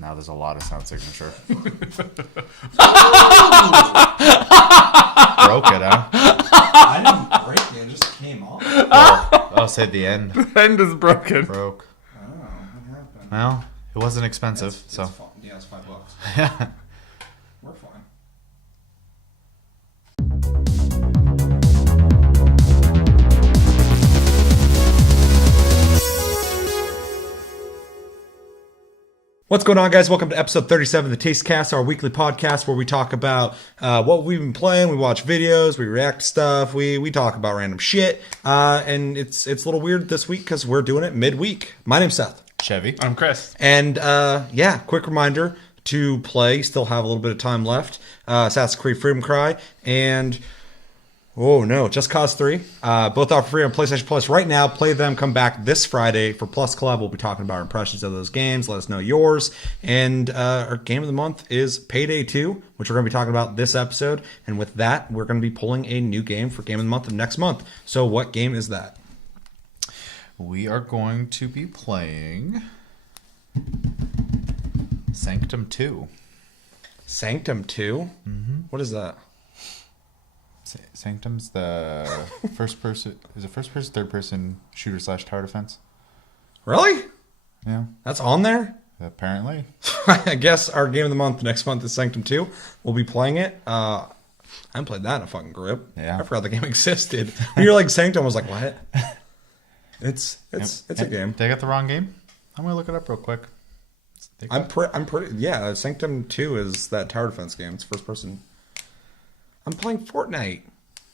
Now there's a lot of sound signature. Broke it, huh? I didn't break it. It just came off. I'll say the end. The end is broken. Broke. Oh, what happened? Well, it wasn't expensive, It's so. fun. Yeah, it's $5. Yeah. We're fine. What's going on, guys? Welcome to episode 37 of the Tastecast, our weekly podcast where we talk about what we've been playing. We watch videos, we react to stuff, we talk about random shit. And it's a little weird this week because we're doing it midweek. My name's Seth. Chevy. I'm Chris. And quick reminder to play. Still have a little bit of time left. Assassin's Creed Freedom Cry and Just Cause 3. Both offer free on PlayStation Plus right now. Play them. Come back this Friday for Plus Club. We'll be talking about our impressions of those games. Let us know yours. And our game of the month is Payday 2, which we're going to be talking about this episode. And with that, we're going to be pulling a new game for game of the month of next month. So what game is that? We are going to be playing Sanctum 2. Sanctum 2? Mm-hmm. What is that? Sanctum's the first person, third person shooter / tower defense. Really? Yeah. That's on there? Apparently. I guess our game of the month next month is Sanctum 2. We'll be playing it. I haven't played that in a fucking grip. Yeah. I forgot the game existed. When you're like Sanctum, I was like, what? It's a game. Did I get the wrong game? I'm going to look it up real quick. I'm pretty, yeah, Sanctum 2 is that tower defense game. It's first person. I'm playing Fortnite.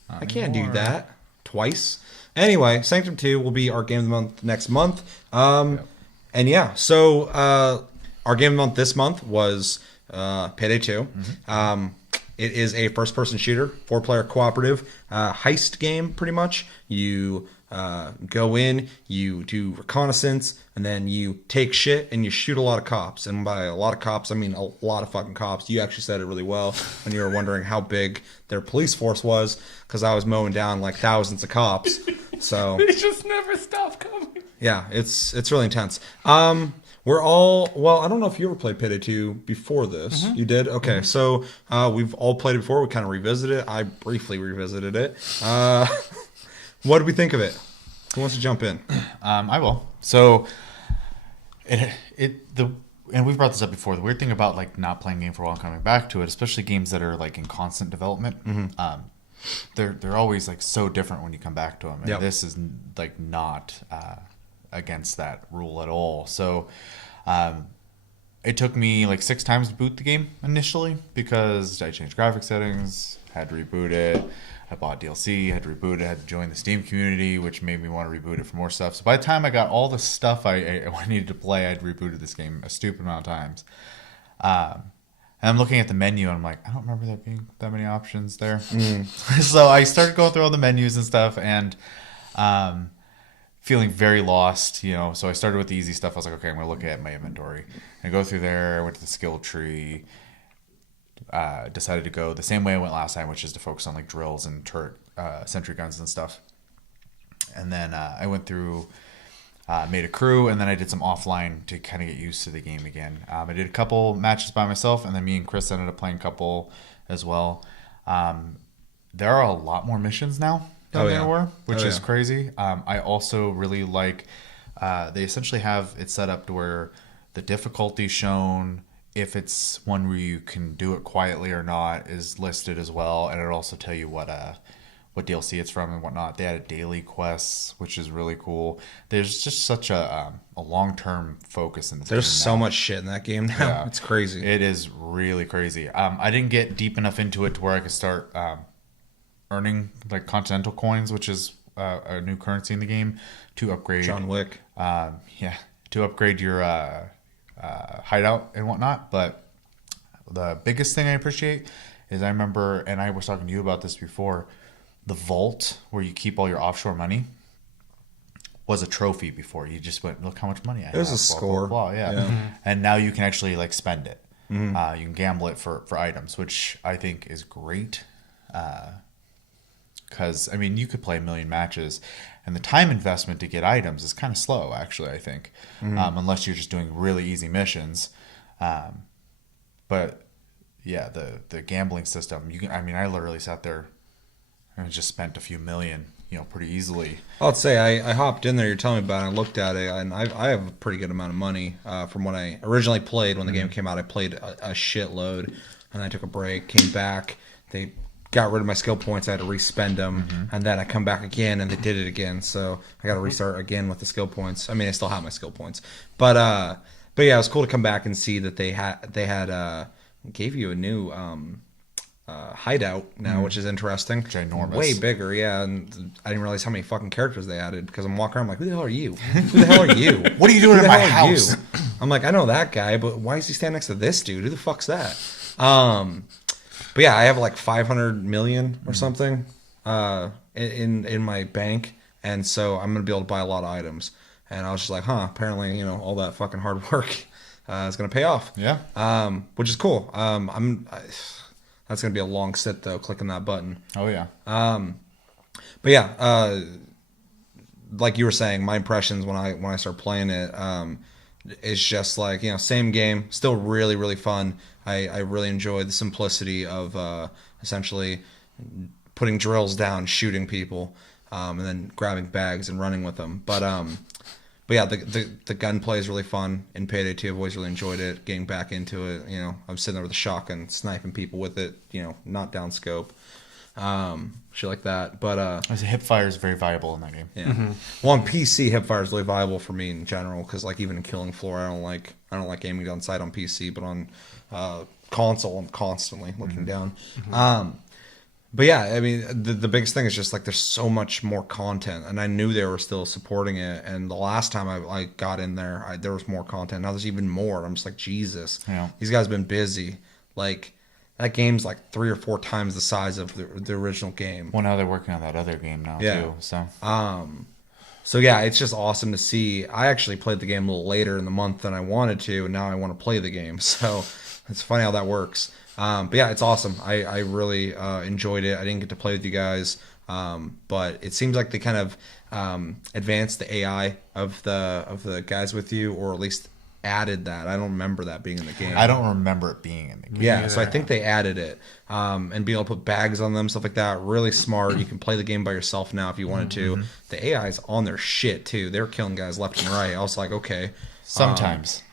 I can't do that twice. Anyway, Sanctum 2 will be our game of the month next month. And yeah, so our game of the month this month was Payday 2. Mm-hmm. It is a first-person shooter, 4-player cooperative heist game, pretty much. You go in, you do reconnaissance, and then you take shit and you shoot a lot of cops. And by a lot of cops, I mean a lot of fucking cops. You actually said it really well when you were wondering how big their police force was, because I was mowing down like thousands of cops. So They just never stop coming. yeah, it's really intense. We're all, well, I don't know if you ever played Payday 2 before this. Mm-hmm. You did? Okay, so we've all played it before. We kind of revisited it. I briefly revisited it. What did we think of it? Who wants to jump in? I will. So, and we've brought this up before. The weird thing about like not playing a game for a while and coming back to it, especially games that are like in constant development, mm-hmm. They're always like so different when you come back to them. And this is like not against that rule at all. So, it took me like 6 times to boot the game initially because I changed graphic settings, had to reboot it. I bought DLC, had to reboot it, had to join the Steam community, which made me want to reboot it for more stuff. So by the time I got all the stuff I needed to play, I'd rebooted this game a stupid amount of times. And I'm looking at the menu, and I'm like, I don't remember there being that many options there. So I started going through all the menus and stuff, and feeling very lost, you know. So I started with the easy stuff. I was like, okay, I'm going to look at my inventory. And I go through there, I went to the skill tree. Decided to go the same way I went last time, which is to focus on like drills and turret sentry guns and stuff. And then I went through, made a crew, and then I did some offline to kind of get used to the game again. I did a couple matches by myself, and then me and Chris ended up playing a couple as well. There are a lot more missions now than there were, which is crazy. I also really like, they essentially have it set up to where the difficulty shown, if it's one where you can do it quietly or not, is listed as well, and it'll also tell you what DLC it's from and whatnot. They added daily quests, which is really cool. There's just such a long-term focus in this. There's game so now. much shit in that game now. Yeah. It's crazy. It is really crazy. I didn't get deep enough into it to where I could start earning like Continental coins, which is a new currency in the game, to upgrade. John Wick. To upgrade your hideout and whatnot. But the biggest thing I appreciate is I remember, and I was talking to you about this before, the vault where you keep all your offshore money was a trophy before. You just went, look how much money I have. It was a score. Blah, blah, blah. Yeah. Mm-hmm. And now you can actually like spend it. Mm-hmm. You can gamble it for items, which I think is great. Because, I mean, you could play a million matches, and the time investment to get items is kind of slow, actually, I think. Mm-hmm. Unless you're just doing really easy missions. But yeah, the gambling system. I literally sat there and just spent a few million, pretty easily. I'll say I hopped in there. You're telling me about it. I looked at it, and I have a pretty good amount of money from when I originally played. When the game came out, I played a shitload, and I took a break, came back. They got rid of my skill points. I had to respend them, and then I come back again, and they did it again. So I got to restart again with the skill points. I mean, I still have my skill points, but yeah, it was cool to come back and see that they had gave you a new hideout now, which is interesting. Ginormous. Way bigger, yeah. And I didn't realize how many fucking characters they added because I'm walking around like, who the hell are you? Who the hell are you? What are you doing Who in the my hell are house? you? I'm like, I know that guy, but why is he standing next to this dude? Who the fuck's that? But yeah, I have like 500 million or something in my bank, and so I'm gonna be able to buy a lot of items. And I was just like, apparently, all that fucking hard work is gonna pay off. Yeah. Which is cool. That's gonna be a long sit though, clicking that button. Oh yeah. But yeah, like you were saying, my impressions when I start playing it is just like, same game, still really, really fun. I really enjoy the simplicity of essentially putting drills down, shooting people, and then grabbing bags and running with them. But yeah, the gunplay is really fun. In Payday 2, I've always really enjoyed it. Getting back into it, I'm sitting there with a shotgun, sniping people with it, not down scope. Shit like that. But Hip fire is very viable in that game. yeah. Well, on PC, hipfire is really viable for me in general because, like, even in Killing Floor, I don't like aiming down sight on PC, but on console, I'm constantly looking down. But yeah, I mean, the biggest thing is just like there's so much more content, and I knew they were still supporting it. And the last time I got in there, there was more content. Now there's even more. I'm just like, Jesus, these guys have been busy. Like, that game's like 3 or 4 times the size of the original game. Well, now they're working on that other game now too. So so yeah, it's just awesome to see. I actually played the game a little later in the month than I wanted to, and now I want to play the game. So it's funny how that works. But yeah, it's awesome. I really enjoyed it. I didn't get to play with you guys, but it seems like they kind of advanced the AI of the guys with you, or at least added that. I don't remember that being in the game. I don't remember it being in the game. Yeah, so I think they added it, and being able to put bags on them, stuff like that. Really smart. You can play the game by yourself now if you wanted to. The AI is on their shit too. They're killing guys left and right. I was like, okay. Sometimes.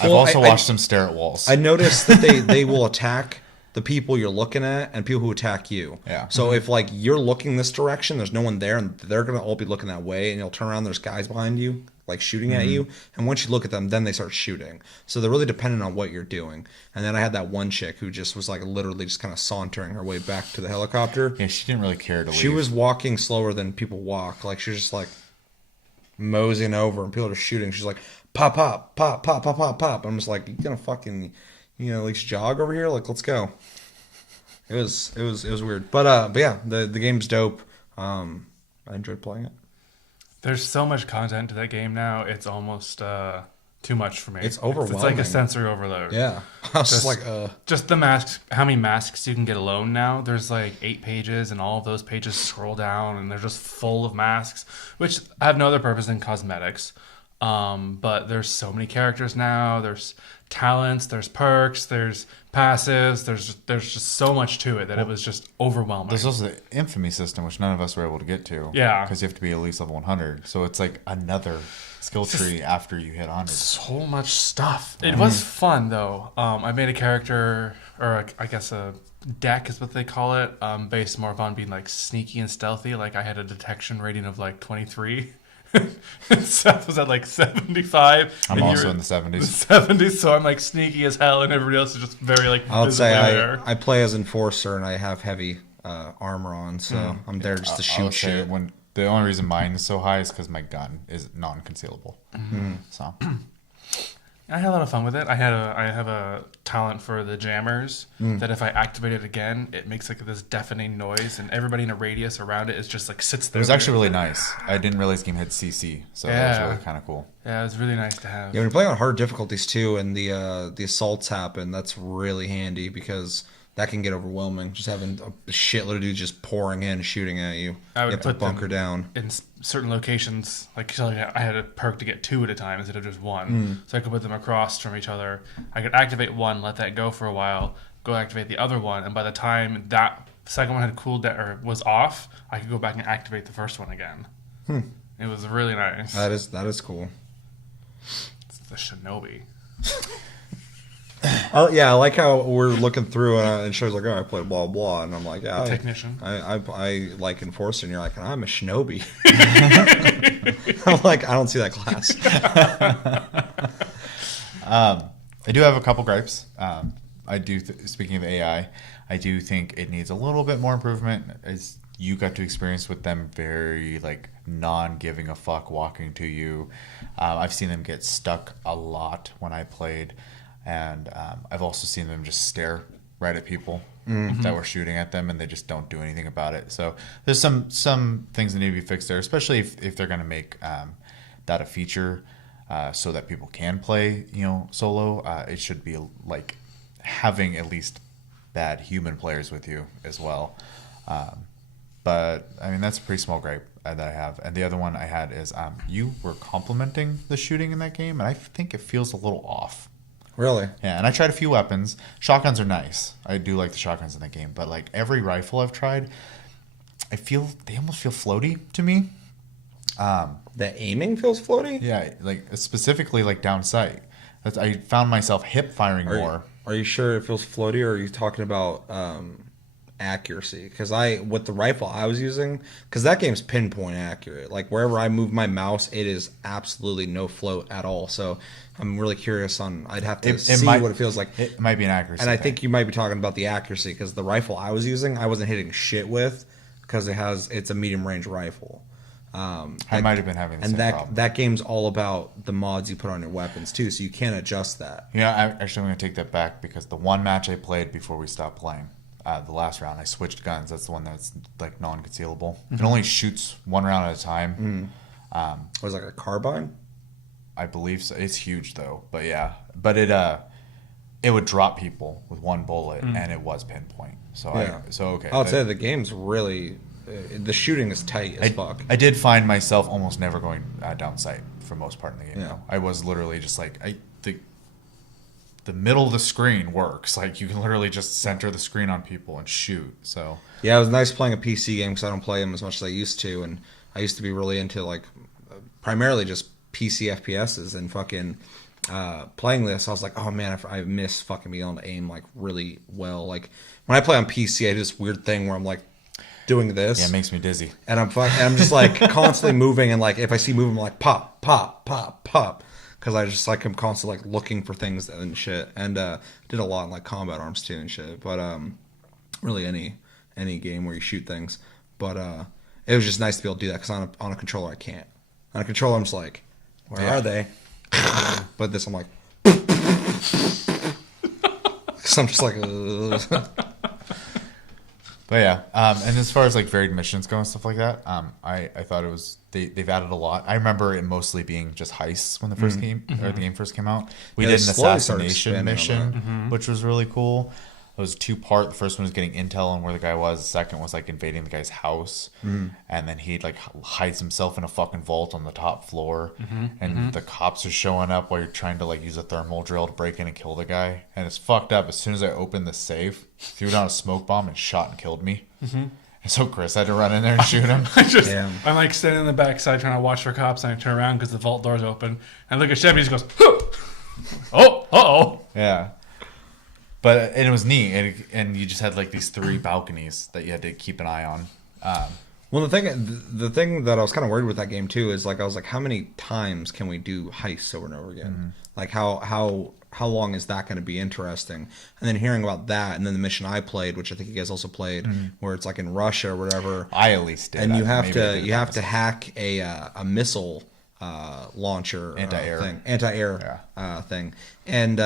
I've Well, also watched them stare at walls. I noticed that they will attack the people you're looking at and people who attack you. Yeah. So if like you're looking this direction, there's no one there, and they're gonna all be looking that way, and you'll turn around, there's guys behind you like shooting at you, and once you look at them, then they start shooting. So they're really dependent on what you're doing. And then I had that one chick who just was like literally just kind of sauntering her way back to the helicopter. Yeah, she didn't really care to leave. She was walking slower than people walk. Like, she was just like moseying over, and people are shooting. She's like, pop, pop, pop, pop, pop, pop, pop. I'm just like, you gonna fucking, at least jog over here? Like, let's go. It was weird. But yeah, the game's dope. I enjoyed playing it. There's so much content to that game now. It's almost too much for me. It's overwhelming. It's like a sensory overload. Yeah. I was just like, Just the masks, how many masks you can get alone now. There's like 8 pages, and all of those pages scroll down, and they're just full of masks, which have no other purpose than cosmetics. But there's so many characters now. There's talents, there's perks, there's passives, there's just so much to it that it was just overwhelming. There's also the infamy system, which none of us were able to get to. Yeah. Because you have to be at least level 100. So it's like another skill tree after you hit 100. So much stuff. It was fun, though. I made a character, or I guess a deck is what they call it, based more on being like sneaky and stealthy. Like, I had a detection rating of like 23. Seth was at like 75. I'm also in the 70s. 70s, so I'm like sneaky as hell, and everybody else is just very like I would say there. I play as Enforcer, and I have heavy armor on, so I'm there just to shoot shit. The only reason mine is so high is because my gun is non-concealable. So I had a lot of fun with it. I have a talent for the jammers that if I activate it again, it makes like this deafening noise, and everybody in a radius around it is just like sits there. it was actually really nice. I didn't realize the game had CC, so that was really kind of cool. Yeah, it was really nice to have. Yeah, when you're playing on hard difficulties too, and the assaults happen, that's really handy because that can get overwhelming. Just having a shitload of dudes just pouring in, shooting at you. I would you have to put bunker them down. in certain locations. Like, so I had a perk to get 2 at a time instead of just 1. So I could put them across from each other. I could activate one, let that go for a while, go activate the other one, and by the time that second one had cooled down or was off, I could go back and activate the first one again. It was really nice. That is cool. It's the Shinobi. Oh yeah, I like how we're looking through and it shows like, oh, I played blah blah, and I'm like, yeah, Technician. I like Enforcer, and you're like, I'm a Shinobi. I'm like, I don't see that class. I do have a couple gripes. I do. Speaking of AI, I do think it needs a little bit more improvement. As you got to experience with them, very like non-giving a fuck walking to you. I've seen them get stuck a lot when I played, and I've also seen them just stare right at people that were shooting at them, and they just don't do anything about it. So there's some things that need to be fixed there, especially if they're going to make that a feature. So that people can play, solo. It should be like having at least bad human players with you as well. But I mean, that's a pretty small gripe that I have. And the other one I had is you were complimenting the shooting in that game, and I think it feels a little off. Really? Yeah, and I tried a few weapons. Shotguns are nice. I do like the shotguns in that game, but like every rifle I've tried, they almost feel floaty to me. The aiming feels floaty? Yeah, like specifically like down sight. I found myself hip firing more. Are you sure it feels floaty, or are you talking about accuracy? Because with the rifle I was using, because that game's pinpoint accurate. Like wherever I move my mouse, it is absolutely no float at all. So I'm really curious on. I'd have to see what it feels like. It might be an accuracy. And I think you might be talking about the accuracy, because the rifle I was using, I wasn't hitting shit with, because it's a medium range rifle. I might have been having the same problem. That game's all about the mods you put on your weapons too, so you can't adjust that. Yeah, I'm going to take that back, because the one match I played before we stopped playing, the last round, I switched guns. That's the one that's like non-concealable. It only shoots one round at a time. Was it like a carbine? I believe so. It's huge though, but yeah, but it would drop people with one bullet, and it was pinpoint. So yeah. Okay. I'll say the game's really. The shooting is tight as fuck. I did find myself almost never going down sight for most part in the game. Yeah. Though. I was literally just like, the middle of the screen works. Like you can literally just center the screen on people and shoot. So yeah, it was nice playing a PC game, because I don't play them as much as I used to, and I used to be really into like primarily just PC FPSs, and fucking playing this, I was like, oh man, I miss fucking being able to aim like really well. Like when I play on PC, I do this weird thing where I'm like doing this. Yeah, it makes me dizzy. And I'm just like constantly moving, and like if I see movement, I'm like pop, pop, pop, pop, because I just like I'm constantly like looking for things and shit. And did a lot in like combat arms too and shit. But really any game where you shoot things. But it was just nice to be able to do that, because on a controller I can't. On a controller I'm just like, where are they? But this I'm like, so I'm just like. But yeah, and as far as like varied missions go and stuff like that, I thought it was they've added a lot. I remember it mostly being just heists when the first game or the game first came out. We did an assassination mission, which was really cool. It was 2-part. The first one was getting intel on where the guy was. The second was like invading the guy's house, and then he like hides himself in a fucking vault on the top floor, and the cops are showing up while you're trying to like use a thermal drill to break in and kill the guy. And it's fucked up. As soon as I opened the safe, threw down a smoke bomb and shot and killed me. And so Chris had to run in there and shoot him. I'm like standing in the backside trying to watch for cops, and I turn around because the vault door's open, and look at Chevy, he just goes, oh, uh-oh. Yeah. And it was neat, and you just had like these 3 balconies that you had to keep an eye on. Well, the thing that I was kind of worried with that game too is like I was like, how many times can we do heists over and over again? Like how long is that going to be interesting? And then hearing about that, and then the mission I played, which I think you guys also played, where it's like in Russia or whatever. I at least did. And you have to hack a missile launcher anti-air thing, and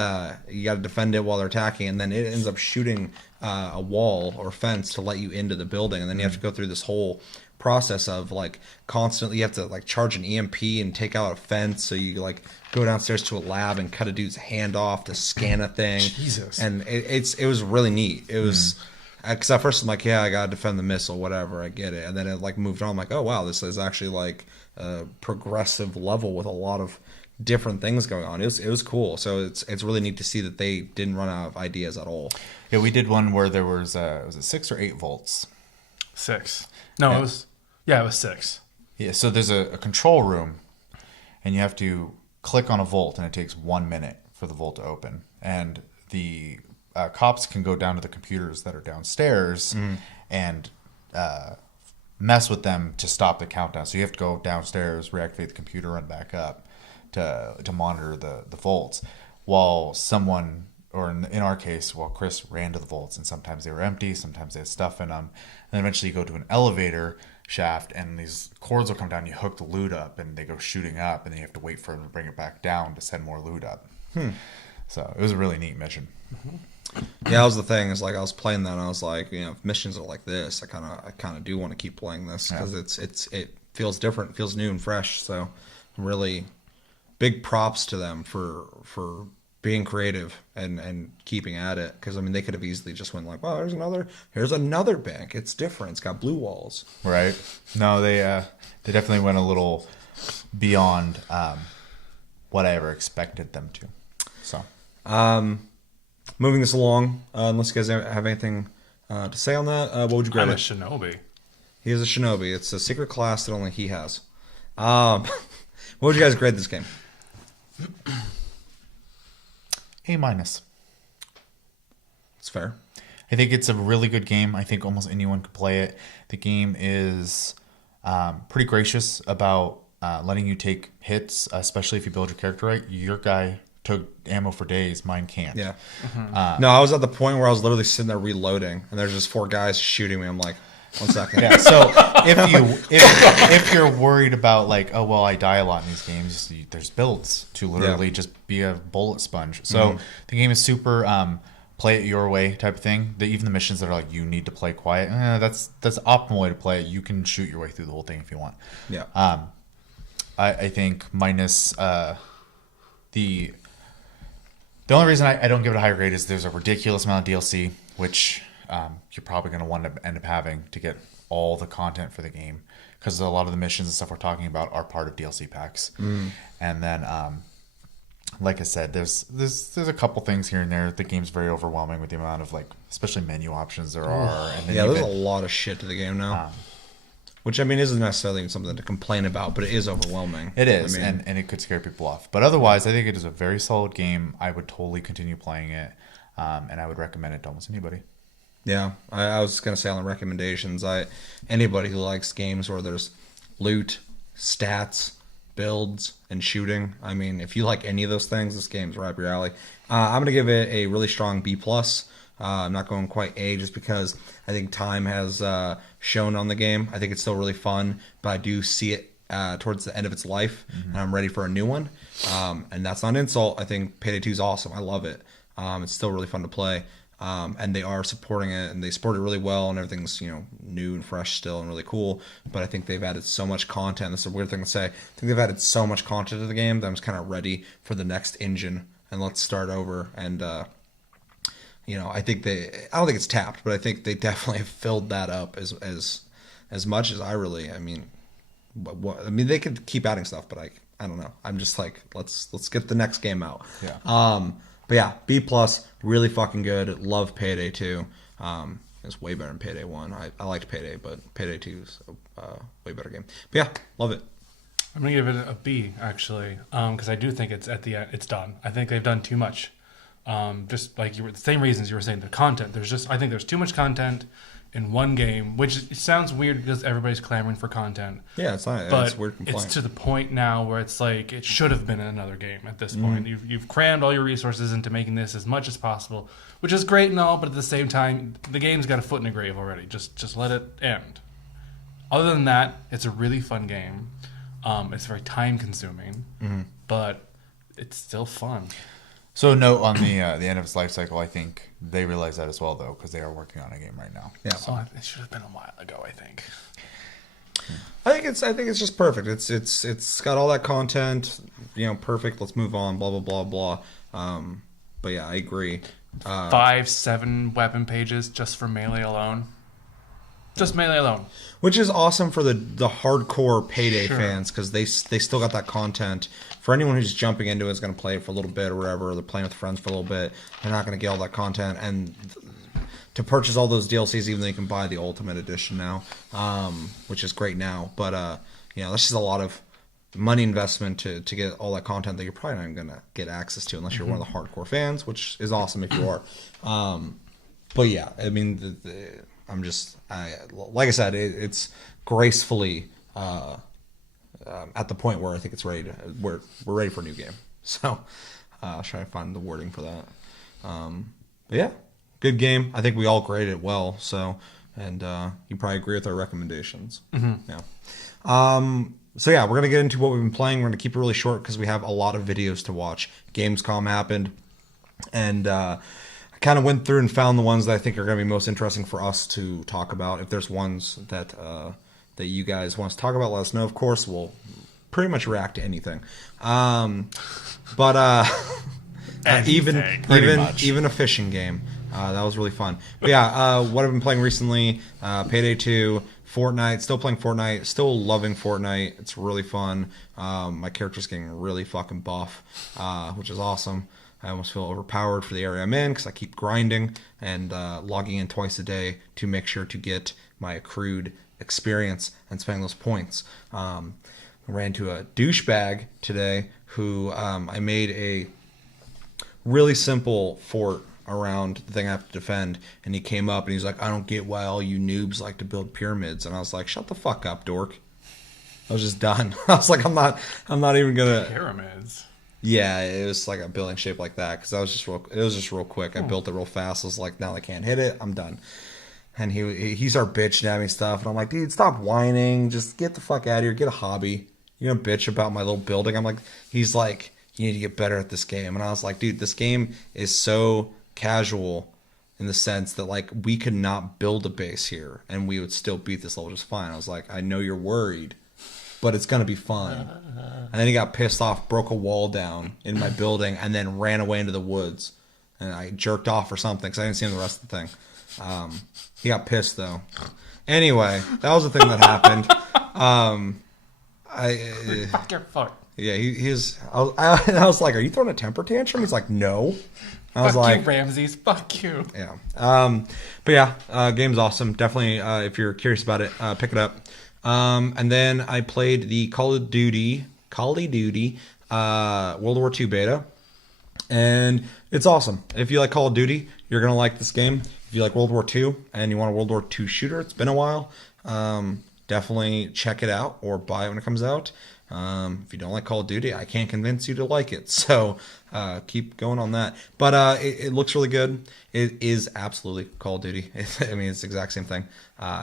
you got to defend it while they're attacking, and then it ends up shooting a wall or fence to let you into the building, and then you have to go through this whole process of like constantly you have to like charge an EMP and take out a fence, so you like go downstairs to a lab and cut a dude's hand off to scan a thing. Jesus. And it was really neat. It was because at first I'm like, yeah, I gotta defend the missile, whatever, I get it. And then it like moved on. I'm like, oh wow, this is actually like a progressive level with a lot of different things going on. It was cool. So it's really neat to see that they didn't run out of ideas at all. Yeah, we did one where there was it 6 or 8 volts? 6. No, Yeah. it was 6. Yeah, so there's a control room, and you have to click on a volt, and it takes 1 minute for the volt to open. And the cops can go down to the computers that are downstairs and mess with them to stop the countdown. So you have to go downstairs, reactivate the computer, run back up to monitor the volts. While someone, or in our case, while Chris ran to the volts, and sometimes they were empty, sometimes they had stuff in them. And eventually you go to an elevator shaft, and these cords will come down, you hook the loot up, and they go shooting up, and then you have to wait for them to bring it back down to send more loot up. So it was a really neat mission. Yeah, that was the thing. Is like I was playing that, and I was like, if missions are like this, I kind of do want to keep playing this because it feels different, feels new and fresh. So really big props to them for being creative and keeping at it. Because I mean, they could have easily just went like, well, here's another bank. It's different. It's got blue walls. Right? No, they definitely went a little beyond what I ever expected them to. So. Moving this along, unless you guys have anything to say on that, what would you grade I'm a it? shinobi. He is a shinobi. It's a secret class that only he has. What would you guys grade this game? A-. It's fair. I think it's a really good game. I think almost anyone could play it. The game is pretty gracious about letting you take hits, especially if you build your character right. Your guy took ammo for days. Mine can't. Yeah. No, I was at the point where I was literally sitting there reloading, and there's just 4 guys shooting me. I'm like, 1 second. Yeah. So if you're worried about like, oh well, I die a lot in these games, there's builds to literally just be a bullet sponge. So the game is super play it your way type of thing. Even the missions that are like you need to play quiet, that's the optimal way to play it. You can shoot your way through the whole thing if you want. Yeah. I think minus the only reason I don't give it a higher grade is there's a ridiculous amount of DLC, which you're probably going to want to end up having to get all the content for the game, because a lot of the missions and stuff we're talking about are part of DLC packs. And then, like I said, there's a couple things here and there. The game's very overwhelming with the amount of like, especially menu options there are. And then there's a lot of shit to the game now. Which, I mean, isn't necessarily even something to complain about, but it is overwhelming. It is, I mean, and it could scare people off. But otherwise, I think it is a very solid game. I would totally continue playing it, and I would recommend it to almost anybody. Yeah, I was going to say on the recommendations, anybody who likes games where there's loot, stats, builds, and shooting, I mean, if you like any of those things, this game's right up your alley. I'm going to give it a really strong B+. I'm not going quite A just because I think time has shown on the game. I think it's still really fun, but I do see it towards the end of its life, and I'm ready for a new one. And that's not an insult. I think Payday 2 is awesome. I love it. It's still really fun to play. And they are supporting it, and they support it really well, and everything's new and fresh still and really cool. But I think they've added so much content. This is a weird thing to say. I think they've added so much content to the game that I'm just kind of ready for the next engine, and let's start over. And I think I don't think it's tapped, but I think they definitely have filled that up as much as I mean, they could keep adding stuff, but I don't know. I'm just like, let's get the next game out. Yeah. But yeah, B+, really fucking good. Love Payday 2. It's way better than Payday 1. I liked Payday, but Payday 2 is a way better game. But yeah, love it. I'm gonna give it a B actually, because I do think it's at the end. It's done. I think they've done too much. Just like the same reasons you were saying, the content. I think there's too much content in one game, which sounds weird because everybody's clamoring for content. Yeah, it's not. But it's a weird complaint. it's to the point now where it's like it should have been another game at this point. You've crammed all your resources into making this as much as possible, which is great and all, but at the same time, the game's got a foot in the grave already. Just let it end. Other than that, it's a really fun game. It's very time consuming, but it's still fun. So note on the end of its life cycle, I think they realize that as well, though, because they are working on a game right now. Yeah. So it should have been a while ago, I think. I think it's just perfect. It's got all that content, perfect. Let's move on. Blah blah blah blah. But yeah, I agree. 5-7 weapon pages just for melee alone. Just melee alone. Which is awesome for the hardcore Payday fans, because they still got that content. For anyone who's jumping into it, is going to play it for a little bit or whatever, or they're playing with friends for a little bit, they're not going to get all that content. And to purchase all those DLCs, even though you can buy the Ultimate Edition now, which is great now. But that's just a lot of money investment to get all that content that you're probably not even going to get access to unless you're one of the hardcore fans, which is awesome if you are. But yeah, I mean, like I said, it's gracefully at the point where I think it's ready we're ready for a new game. So I'll try to find the wording for that. But yeah, good game. I think we all graded it well. So, and you probably agree with our recommendations. Mm-hmm. Yeah. So yeah, we're going to get into what we've been playing. We're going to keep it really short because we have a lot of videos to watch. Gamescom happened, and I kind of went through and found the ones that I think are going to be most interesting for us to talk about. If there's ones that you guys want us to talk about, let us know. Of course, we'll pretty much react to anything. But even a fishing game. That was really fun. But yeah, what I've been playing recently, Payday 2, Fortnite, still playing Fortnite, still loving Fortnite. It's really fun. My character's getting really fucking buff, which is awesome. I almost feel overpowered for the area I'm in because I keep grinding and logging in twice a day to make sure to get my accrued experience and spending those points. I ran into a douchebag today who I made a really simple fort around the thing I have to defend, and he came up and he's like, I don't get why all you noobs like to build pyramids. And I was like, shut the fuck up, dork. I was just done. I was like, I'm not even gonna pyramids. Yeah, it was like a building shape like that because it was just real quick. I built it real fast. I was like, now I can't hit it. I'm done. And he started bitching at me stuff, and I'm like, dude, stop whining. Just get the fuck out of here. Get a hobby. You're gonna bitch about my little building. I'm like, he's like, you need to get better at this game. And I was like, dude, this game is so casual in the sense that like we could not build a base here and we would still beat this level just fine. I was like, I know you're worried, but it's gonna be fun. And then he got pissed off, broke a wall down in my building, and then ran away into the woods. And I jerked off or something because I didn't see him the rest of the thing. He got pissed though. Anyway, that was the thing that happened. Fuck your foot. Yeah, I was like, are you throwing a temper tantrum? He's like, no. I was fuck like, you, Ramses. Fuck you. Yeah. But yeah, game's awesome. Definitely, if you're curious about it, pick it up. And then I played the Call of Duty World War II beta. And it's awesome. If you like Call of Duty, you're going to like this game. If you like World War II and you want a World War II shooter, it's been a while. Definitely check it out or buy it when it comes out. If you don't like Call of Duty, I can't convince you to like it. So keep going on that. But it looks really good. It is absolutely Call of Duty. I mean, it's the exact same thing.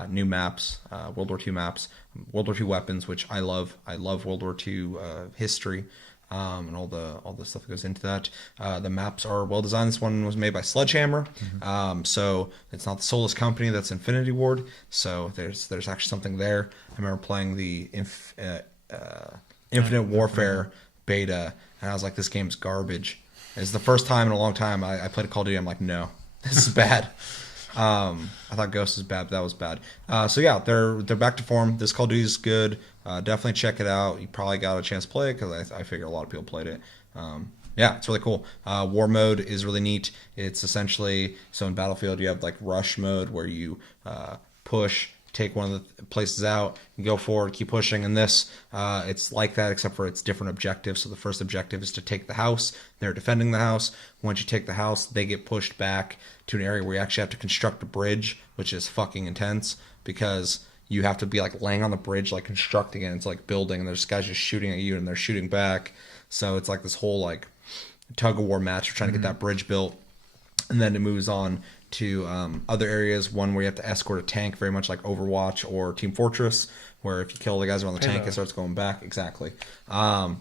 New maps, World War II maps, World War II weapons, which I love. I love World War II history. And all the stuff that goes into that. The maps are well designed. This one was made by Sledgehammer, so it's not the soulless company that's Infinity Ward. So there's actually something there. I remember playing the Infinite Warfare beta, and I was like, this game's garbage. It's the first time in a long time I played a Call of Duty. I'm like, no, this is bad. I thought Ghost was bad, but that was bad. So yeah, they're back to form. This Call of Duty is good. Definitely check it out. You probably got a chance to play it because I figure a lot of people played it. Yeah, it's really cool. War mode is really neat. It's essentially, so in Battlefield you have like rush mode where you push, take one of the places out, and go forward, keep pushing. And this, it's like that except for it's different objectives. So the first objective is to take the house. They're defending the house. Once you take the house, they get pushed back to an area where you actually have to construct a bridge, which is fucking intense because you have to be like laying on the bridge, like constructing it. It's like building, and there's guys just shooting at you, and they're shooting back. So it's like this whole like tug of war match. We're trying to get that bridge built, and then it moves on to other areas. One where you have to escort a tank, very much like Overwatch or Team Fortress, where if you kill the guys around the tank, it starts going back. Exactly. So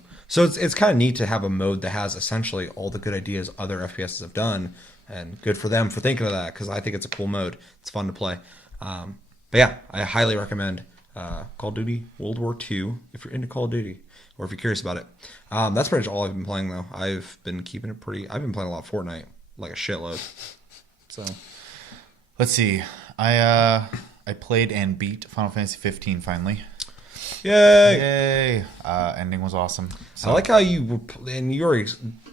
it's kind of neat to have a mode that has essentially all the good ideas other FPSs have done, and good for them for thinking of that because I think it's a cool mode. It's fun to play. But yeah, I highly recommend Call of Duty World War II, if you're into Call of Duty, or if you're curious about it. That's pretty much all I've been playing, though. I've been keeping it pretty... I've been playing a lot of Fortnite, like a shitload. So... Let's see. I played and beat Final Fantasy 15 finally. Yay! Yay! Ending was awesome. So, I like how you... And you already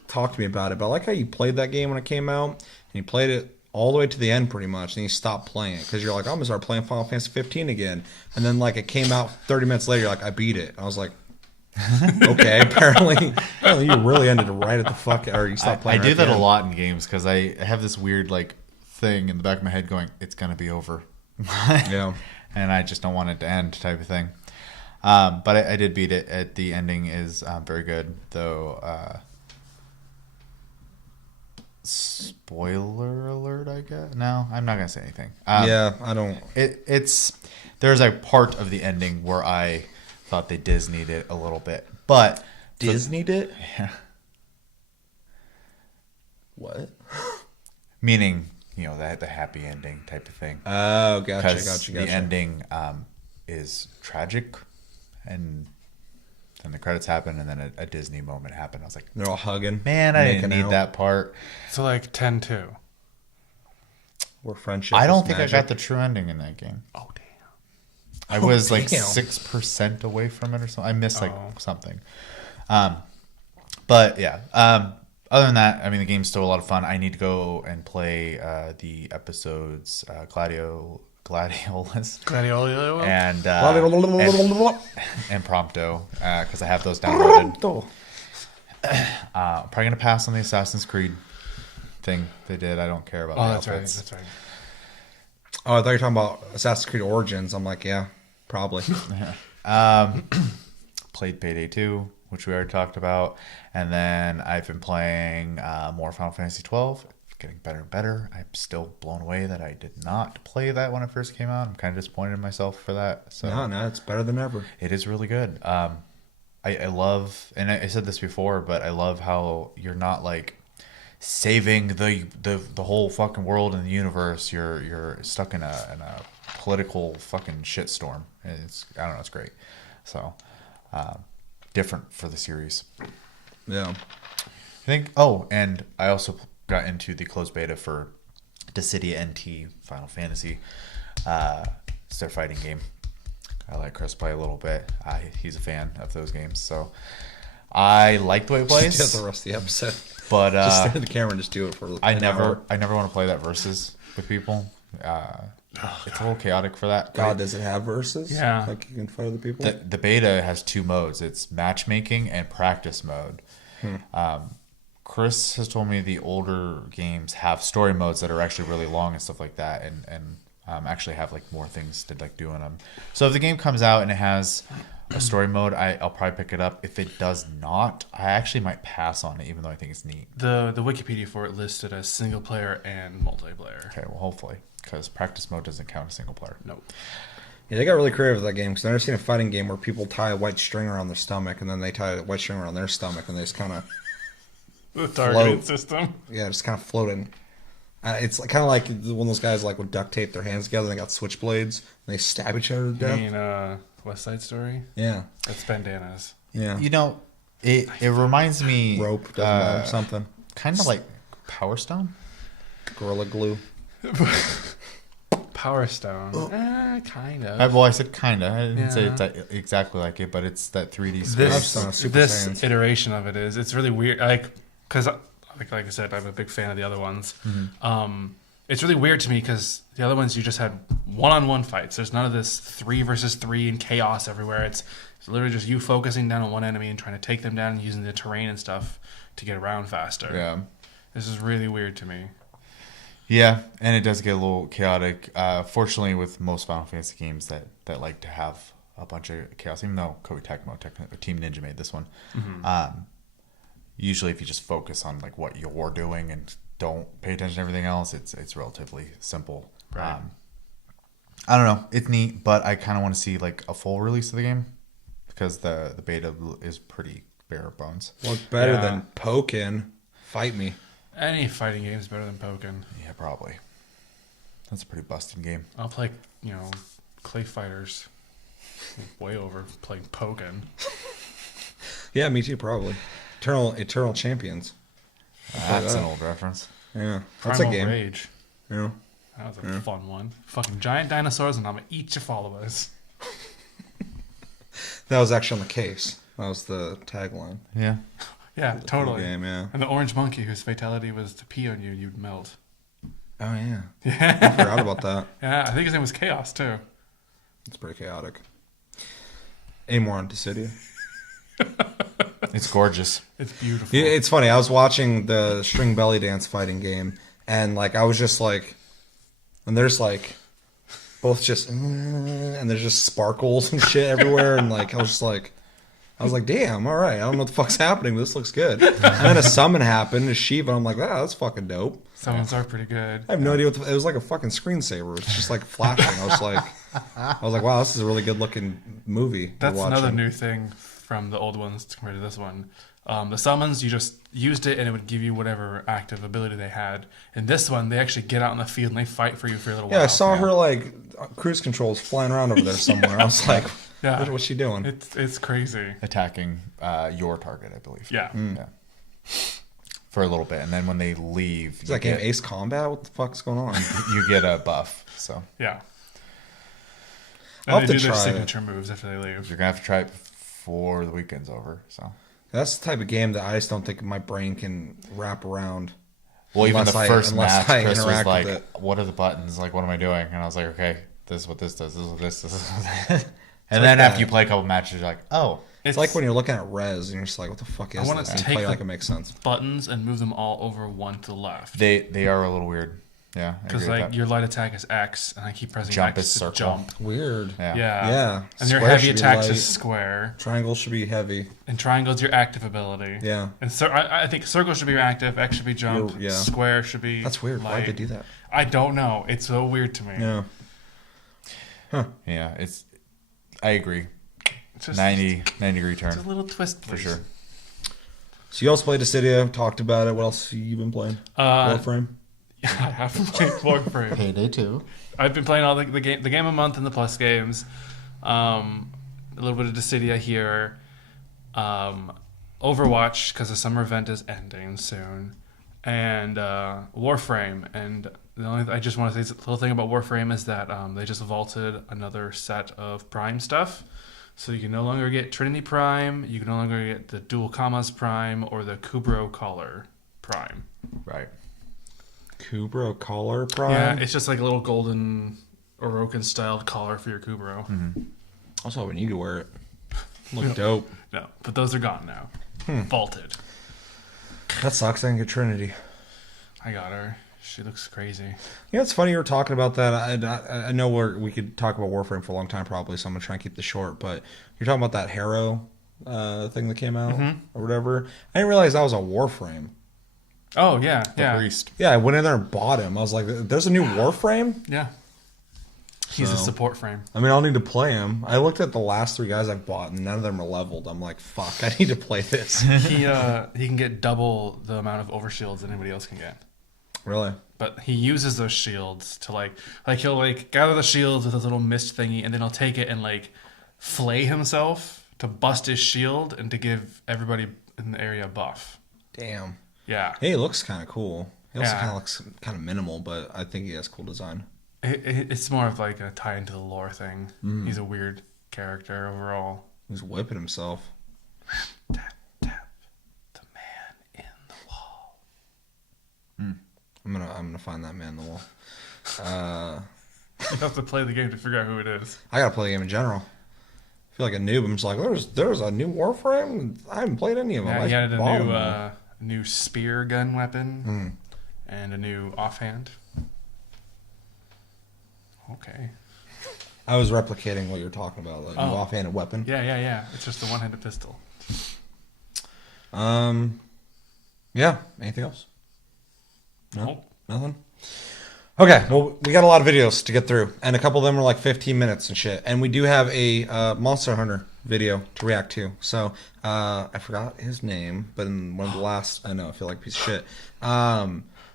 talked to me about it, but I like how you played that game when it came out, and you played it all the way to the end pretty much, and you stopped playing it because you're like, I'm going to start playing Final Fantasy 15 again. And then like it came out 30 minutes later, you're like, I beat it. I was like, okay, apparently you really ended it right at the fuck, or you stopped playing. I right do at the that a end. lot in games because I have this weird like thing in the back of my head going, it's going to be over. Yeah. And I just don't want it to end type of thing. But I did beat it. The ending is very good, though. Spoiler alert, I guess. No, I'm not gonna say anything. Yeah, I don't. It's there's a part of the ending where I thought they Disney'd it a little bit, but Disney'd it? Yeah. What? Meaning, the happy ending type of thing. Oh, gotcha. The ending is tragic, and then the credits happen, and then a Disney moment happened. I was like, They're all hugging. man, I didn't making need out. that part. So like 10-2. Where friendship. I don't is think magic. I got the true ending in that game. Oh damn. I was like damn. 6% away from it or something. I missed like Oh. something. But yeah. Other than that, I mean, the game's still a lot of fun. I need to go and play the episodes Gladiolus Gladiolio. and Prompto because I have those downloaded. Probably gonna pass on the Assassin's Creed thing they did. I don't care about. Oh, the that's right. outfits. That's right. Oh, I thought you were talking about Assassin's Creed Origins. I'm like, yeah, probably. Played Payday 2, which we already talked about, and then I've been playing more Final Fantasy 12. Getting better and better. I'm still blown away that I did not play that when it first came out. I'm kind of disappointed in myself for that. So No, it's better than ever. it is really good. I love, and I said this before, but I love how you're not like saving the whole fucking world and the universe. You're stuck in a political fucking shitstorm. And I don't know, it's great. So different for the series. Yeah. I think. Oh, and I also got into the closed beta for Dissidia NT Final Fantasy. It's their fighting game. I let Chris play a little bit. He's a fan of those games, so I like the way it plays. Just the rest of the episode. But Just stare at the camera and just do it for. I an hour. never want to play that versus with people. It's a little chaotic for that. God, does it have verses? Yeah. Like you can fight other people. The beta has 2 modes. It's matchmaking and practice mode. Chris has told me the older games have story modes that are actually really long and stuff like that, and actually have like more things to like do in them. So if the game comes out and it has a story mode, I'll probably pick it up. If it does not, I actually might pass on it, even though I think it's neat. The Wikipedia for it listed as single player and multiplayer. Okay, well, hopefully, because practice mode doesn't count as single player. Nope. Yeah, they got really creative with that game because I've never seen a fighting game where people tie a white string around their stomach and then they tie a white string around their stomach and they just kind of The targeting Float. system. just kind of floating. It's kind of like one of those guys like would duct tape their hands together and they got switchblades and they stab each other to You death. mean West Side Story? Yeah, That's bandanas. yeah. You know, it reminds me Rope doesn't matter. Something. kind of like Power Stone. Gorilla glue. Power Stone. Kind of. Well, I said kind of. I didn't say Yeah. it's exactly like it, but it's that 3D space. This Power Stone, Super this Saiyans. iteration of it is it's really weird. Because like I said, I'm a big fan of the other ones. It's really weird to me because the other ones you just had one-on-one fights. There's none of this 3 versus 3 and chaos everywhere. It's literally just you focusing down on one enemy and trying to take them down and using the terrain and stuff to get around faster. Yeah. This is really weird to me. Yeah, and it does get a little chaotic. Fortunately, with most Final Fantasy games that like to have a bunch of chaos, even though Koei Tecmo, Team Ninja made this one. Usually, if you just focus on like what you're doing and don't pay attention to everything else, it's relatively simple. Right. I don't know. It's neat, but I kind of want to see like a full release of the game because the beta is pretty bare bones. What's better Yeah. than Pokken? Fight me. Any fighting game is better than Pokken. Yeah, probably. That's a pretty busted game. I'll play, Clay Fighters. Way over playing Pokken. Yeah, me too, probably. Eternal Champions. That's an old reference. Yeah, that's Primal a game. Rage. Yeah. That was a fun one. Fucking giant dinosaurs, and I'm gonna eat your followers. That was actually on the case. That was the tagline. Yeah. Yeah, totally. Game, yeah. And the orange monkey whose fatality was to pee on you, you'd melt. Oh yeah. Yeah. I forgot about that. Yeah, I think his name was Chaos too. It's pretty chaotic. Any more on Dissidia? It's gorgeous. It's beautiful. Yeah, it's funny. I was watching the string belly dance fighting game, and like I was just like, and there's like both just, and there's just sparkles and shit everywhere, and like I was like, damn, all right, I don't know what the fuck's happening, but this looks good. And then a summon happened, a Shiva, and I'm like, wow, that's fucking dope. Summons are pretty good. I have no idea what it was like a fucking screensaver. It's just like flashing. I was like, wow, this is a really good looking movie. That's another new thing from the old ones compared to this one. The summons, you just used it and it would give you whatever active ability they had. In this one, they actually get out in the field and they fight for you for a little while. Yeah, I saw her like cruise controls flying around over there somewhere. I was like, yeah. what's she doing? It's crazy. Attacking your target, I believe. Yeah. Yeah. For a little bit, and then when they leave, Is that game Ace Combat? What the fuck's going on? you get a buff. So Yeah. I'll And have they to do their try it. signature moves after they leave. you're gonna have to try it before the weekend's over. So That's the type of game that I just don't think my brain can wrap around. well, even Unless the I- first unless match, I Chris was interact like, with it. "What are the buttons? Like, what am I doing?" And I was like, "Okay, this is what this does. This is what this does." And then like after that. you play a couple matches, you're like, "Oh, It's like when you're looking at Res and you're just like, what the fuck is wanna this? And you take play the- like it makes sense. buttons and move them all over one to the left. they are a little weird." Yeah, I agree Because with like that. your light attack is X, and I keep pressing Jump X is to circle. jump. Weird. Yeah. Yeah. Yeah. And your Square heavy should be attacks light. is square, Triangle should be heavy. and triangle is your active ability. Yeah. And so I think circle should be your active, X should be jump, Yeah. square should be. That's weird. Why'd they light. do that? I don't know. It's so weird to me. Yeah. Yeah, I agree. It's just 90 degree It's a turn little twist, for please. sure. So you also played Dissidia, talked about it. What else have you been playing? Warframe? Yeah, I haven't played Warframe. Payday 2. I've been playing all the game a month and the plus games. A little bit of Dissidia here. Overwatch because the summer event is ending soon, and Warframe. And I just want to say a little thing about Warframe is that they just vaulted another set of Prime stuff. So you can no longer get Trinity Prime, you can no longer get the Dual Commas Prime or the Kubro Collar Prime. Right. Kubro Collar Prime? Yeah, it's just like a little golden Orokin styled collar for your Kubro. I was hoping you could wear it. Look dope. No, but those are gone now. Vaulted. That sucks. I didn't get Trinity. I got her. She looks crazy. Yeah, it's funny you were talking about that. I know we could talk about Warframe for a long time probably, so I'm going to try and keep this short. But you're talking about that Harrow thing that came out or whatever. I didn't realize that was a Warframe. Oh, yeah, The yeah. priest. Yeah, I went in there and bought him. I was like, there's a new Warframe? Yeah. He's a So- support frame. I mean, I'll need to play him. I looked at the last 3 guys I've bought, and none of them are leveled. I'm like, fuck, I need to play this. He can get double the amount of overshields that anybody else can get. Really? But he uses those shields to like he'll like gather the shields with a little mist thingy, and then he'll take it and like flay himself to bust his shield and to give everybody in the area a buff. Damn. Yeah. Hey, he looks kind of cool. He also Yeah. kind of looks kind of minimal, but I think he has cool design. It's more of like a tie into the lore thing. He's a weird character overall. He's whipping himself. Tap, tap. The man in the wall. I'm gonna find that man in the wall. You have to play the game to figure out who it is. I gotta play the game in general. I feel like a noob. I'm just like, there's a new Warframe. I haven't played any of them. Yeah, I he added bought a them. new spear gun weapon and a new offhand. Okay. I was replicating what you're talking about, like new offhanded weapon. Yeah. It's just a one-handed pistol. Yeah. Anything else? Nope. Nothing. Okay, well, we got a lot of videos to get through, and a couple of them are like 15 minutes and shit. And we do have a Monster Hunter video to react to. So I forgot his name, but in one of the last, I know I feel like a piece of shit.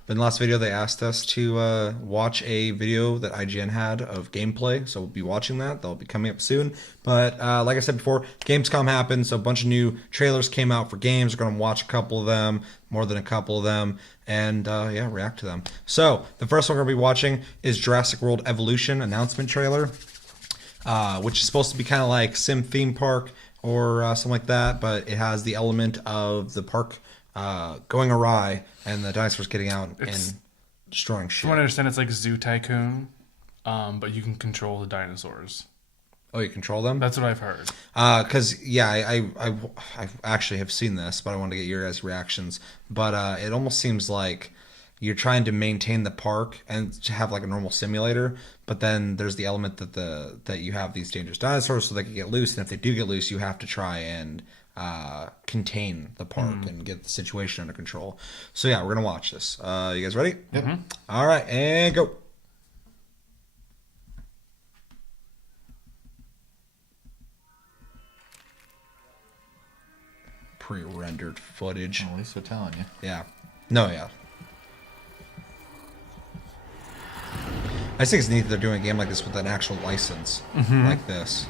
But in the last video, they asked us to watch a video that IGN had of gameplay. So we'll be watching that. They'll be coming up soon. But like I said before, Gamescom happened. So a bunch of new trailers came out for games. We're going to watch a couple of them, more than a couple of them, and react to them. So the first one we're going to be watching is Jurassic World Evolution announcement trailer, which is supposed to be kind of like Sim Theme Park or something like that. But it has the element of the park going awry and the dinosaurs getting out and destroying shit. From what I understand, it's like Zoo Tycoon, but you can control the dinosaurs. Oh, you control them? That's what I've heard. Because, I actually have seen this, but I want to get your guys' reactions. But it almost seems like you're trying to maintain the park and to have like a normal simulator, but then there's the element that you have these dangerous dinosaurs so they can get loose, and if they do get loose, you have to try and contain the park and get the situation under control. So yeah, we're gonna watch this. You guys ready? Yep. All right, and go. Pre-rendered footage. Well, at least they're telling you. Yeah. No, yeah. I just think it's neat that they're doing a game like this with an actual license like this.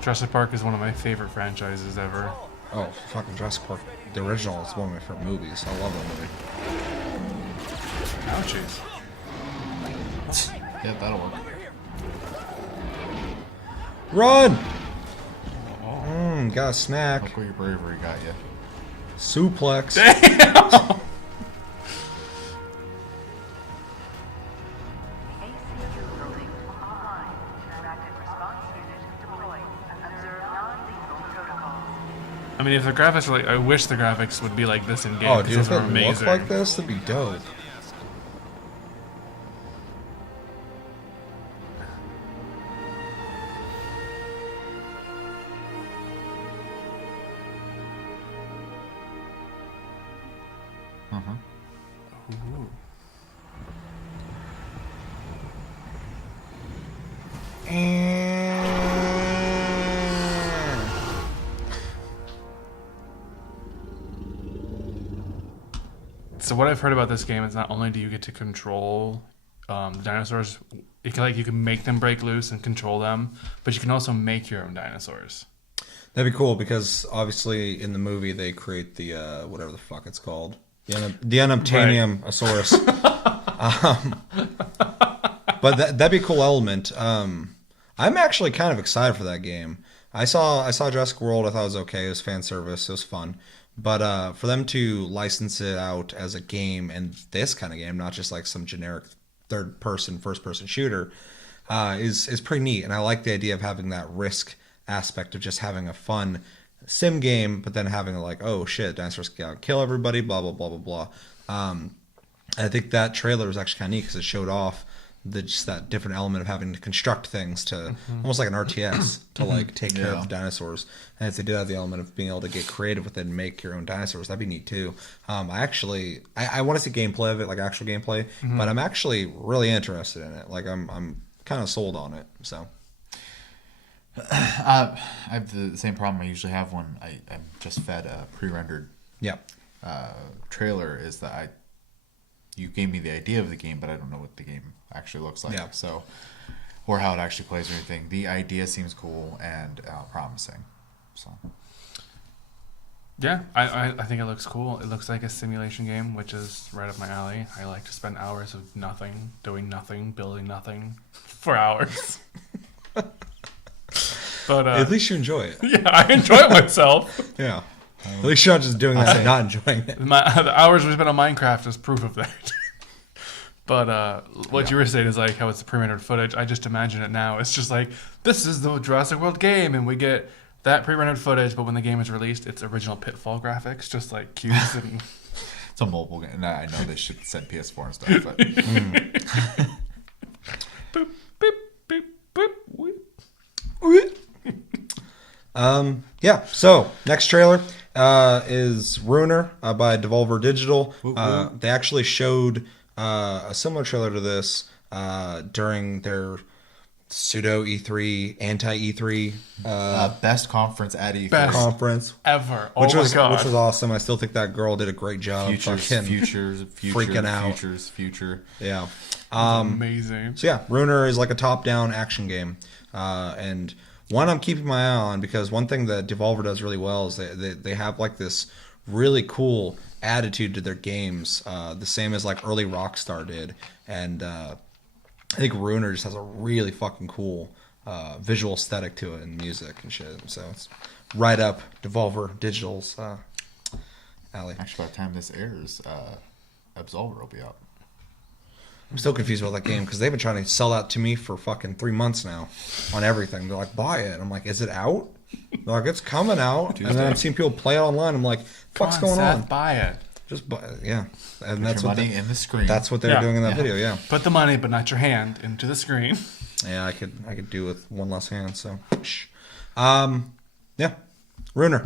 Jurassic Park is one of my favorite franchises ever. Oh, fucking Jurassic Park. The original is one of my favorite movies. I love that movie. Ouchies. Yeah, that'll work. Run! Got a snack. Look where your bravery got you. Suplex. I mean, if the graphics are like, I wish the graphics would be like this in game. Oh, dude, if those it are amazing. looked like this, that'd be dope. So what I've heard about this game is not only do you get to control the dinosaurs, you can make them break loose and control them, but you can also make your own dinosaurs. That'd be cool because obviously in the movie they create the whatever the fuck it's called, the Unobtainium-osaurus. But that'd be a cool element. I'm actually kind of excited for that game. I saw Jurassic World. I thought it was okay. It was fan service. It was fun. But for them to license it out as a game, and this kind of game, not just like some generic third-person, first-person shooter, is pretty neat. And I like the idea of having that risk aspect of just having a fun sim game, but then having like, oh shit, dinosaurs kill everybody, blah blah blah blah blah. I think that trailer was actually kind of neat because it showed off just that different element of having to construct things to almost like an RTS to like take care of the dinosaurs. And if they did have the element of being able to get creative with it and make your own dinosaurs, that'd be neat too. I want to see gameplay of it, like actual gameplay, but I'm actually really interested in it. Like I'm kind of sold on it. So I have the same problem I usually have when I'm just fed a pre-rendered trailer, is that you gave me the idea of the game, but I don't know what the game actually looks like. Yeah. So, or how it actually plays or anything. The idea seems cool and promising. So, Yeah, I think it looks cool. It looks like a simulation game, which is right up my alley. I like to spend hours of nothing, doing nothing, building nothing for hours. But at least you enjoy it. yeah, I enjoy myself. Yeah. At least you're not just doing that and not enjoying it. The hours we spent on Minecraft is proof of that. But what you were saying is like how it's the pre-rendered footage. I just imagine it now. It's just like, this is the Jurassic World game, and we get that pre-rendered footage, but when the game is released, it's original Pitfall graphics, just like cubes and... It's a mobile game. Nah, I know they should send PS4 and stuff, but... boop, boop, boop, boop, boop. Yeah, so next trailer is Ruiner by Devolver Digital. They actually showed a similar trailer to this during their pseudo E3, anti E3 Best conference at E3. Best. conference, Ever. which Oh was my god. which was awesome. I still think that girl did a great job. Futures, freaking out. future. Yeah. Amazing. So yeah, Ruiner is like a top-down action game, and one I'm keeping my eye on because one thing that Devolver does really well is they have like this really cool attitude to their games, the same as like early Rockstar did, and I think Ruiner just has a really fucking cool visual aesthetic to it and music and shit. So it's right up Devolver Digital's alley. Actually, by the time this airs, Absolver will be out. I'm still confused about that game because they've been trying to sell that to me for fucking 3 months now on everything. They're like, buy it. I'm like, is it out? They're like, it's coming out. Tuesday. And then I'm seeing people play it online. I'm like, what's Come going Seth, on? Buy it. Just buy it. Yeah. And Put that's your what money in the screen. that's what they were Yeah. doing in that Yeah. video. Yeah. Put the money, but not your hand, into the screen. Yeah, I could do with one less hand. So, yeah, Ruiner.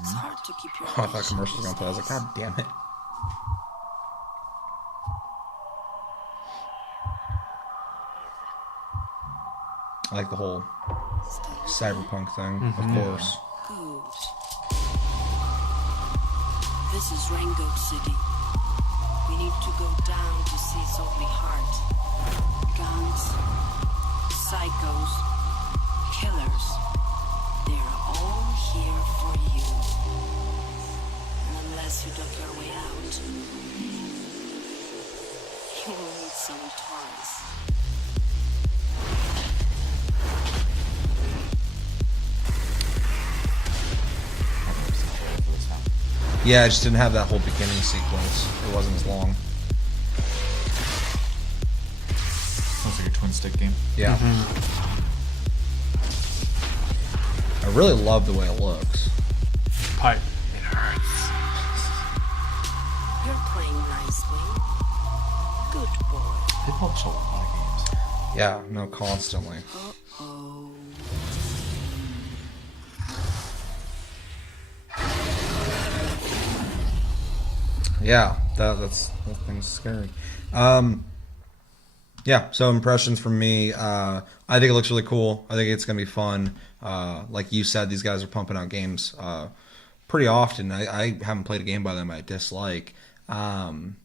It's hard to keep your Oh, I thought commercials were gonna play. I was like, God damn it. I like the whole cyberpunk thing, of course. Good. This is Raingoat City. We need to go down to see its ugly heart. Guns, psychos, killers. They're all here for you. Unless you duck your way out, you will need some toys. Yeah, I just didn't have that whole beginning sequence. It wasn't as long. Sounds like a twin stick game. Yeah. I really love the way it looks. Pipe. It hurts. You're playing nicely. Good boy. They publish a lot of games. Yeah, no, constantly. Oh. Yeah, that thing's scary. Yeah, so impressions from me. I think it looks really cool. I think it's gonna be fun. Like you said, these guys are pumping out games pretty often. I haven't played a game by them I dislike. Even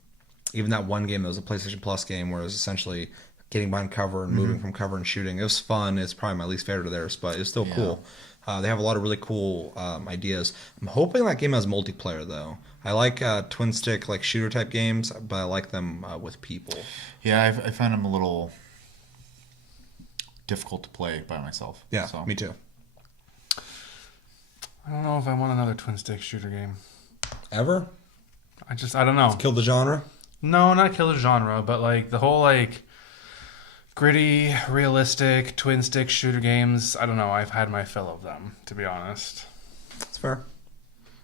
that one game that was a PlayStation Plus game where it was essentially getting behind cover and moving from cover and shooting. It was fun. It's probably my least favorite of theirs, but it's still cool. They have a lot of really cool ideas. I'm hoping that game has multiplayer though. I like twin stick like shooter type games, but I like them with people. Yeah, I find them a little difficult to play by myself. Yeah, so. me too. I don't know if I want another twin stick shooter game. Ever I don't know. kill the genre? No, not kill the genre, but like the whole like gritty, realistic twin stick shooter games. I don't know. I've had my fill of them, to be honest. That's fair.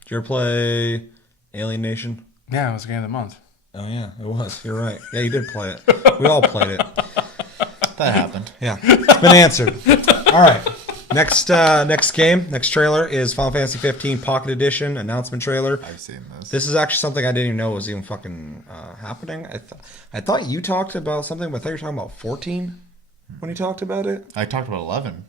Did you ever play Alien Nation? Yeah, it was game of the month. Oh yeah, it was. You're right. Yeah, you did play it. We all played it. That happened. Yeah, it's been answered. All right. Next trailer is Final Fantasy 15 Pocket Edition announcement trailer. I've seen this. This is actually something I didn't even know was even fucking happening. I thought you talked about something, but I thought you were talking about 14 when you talked about it. I talked about 11.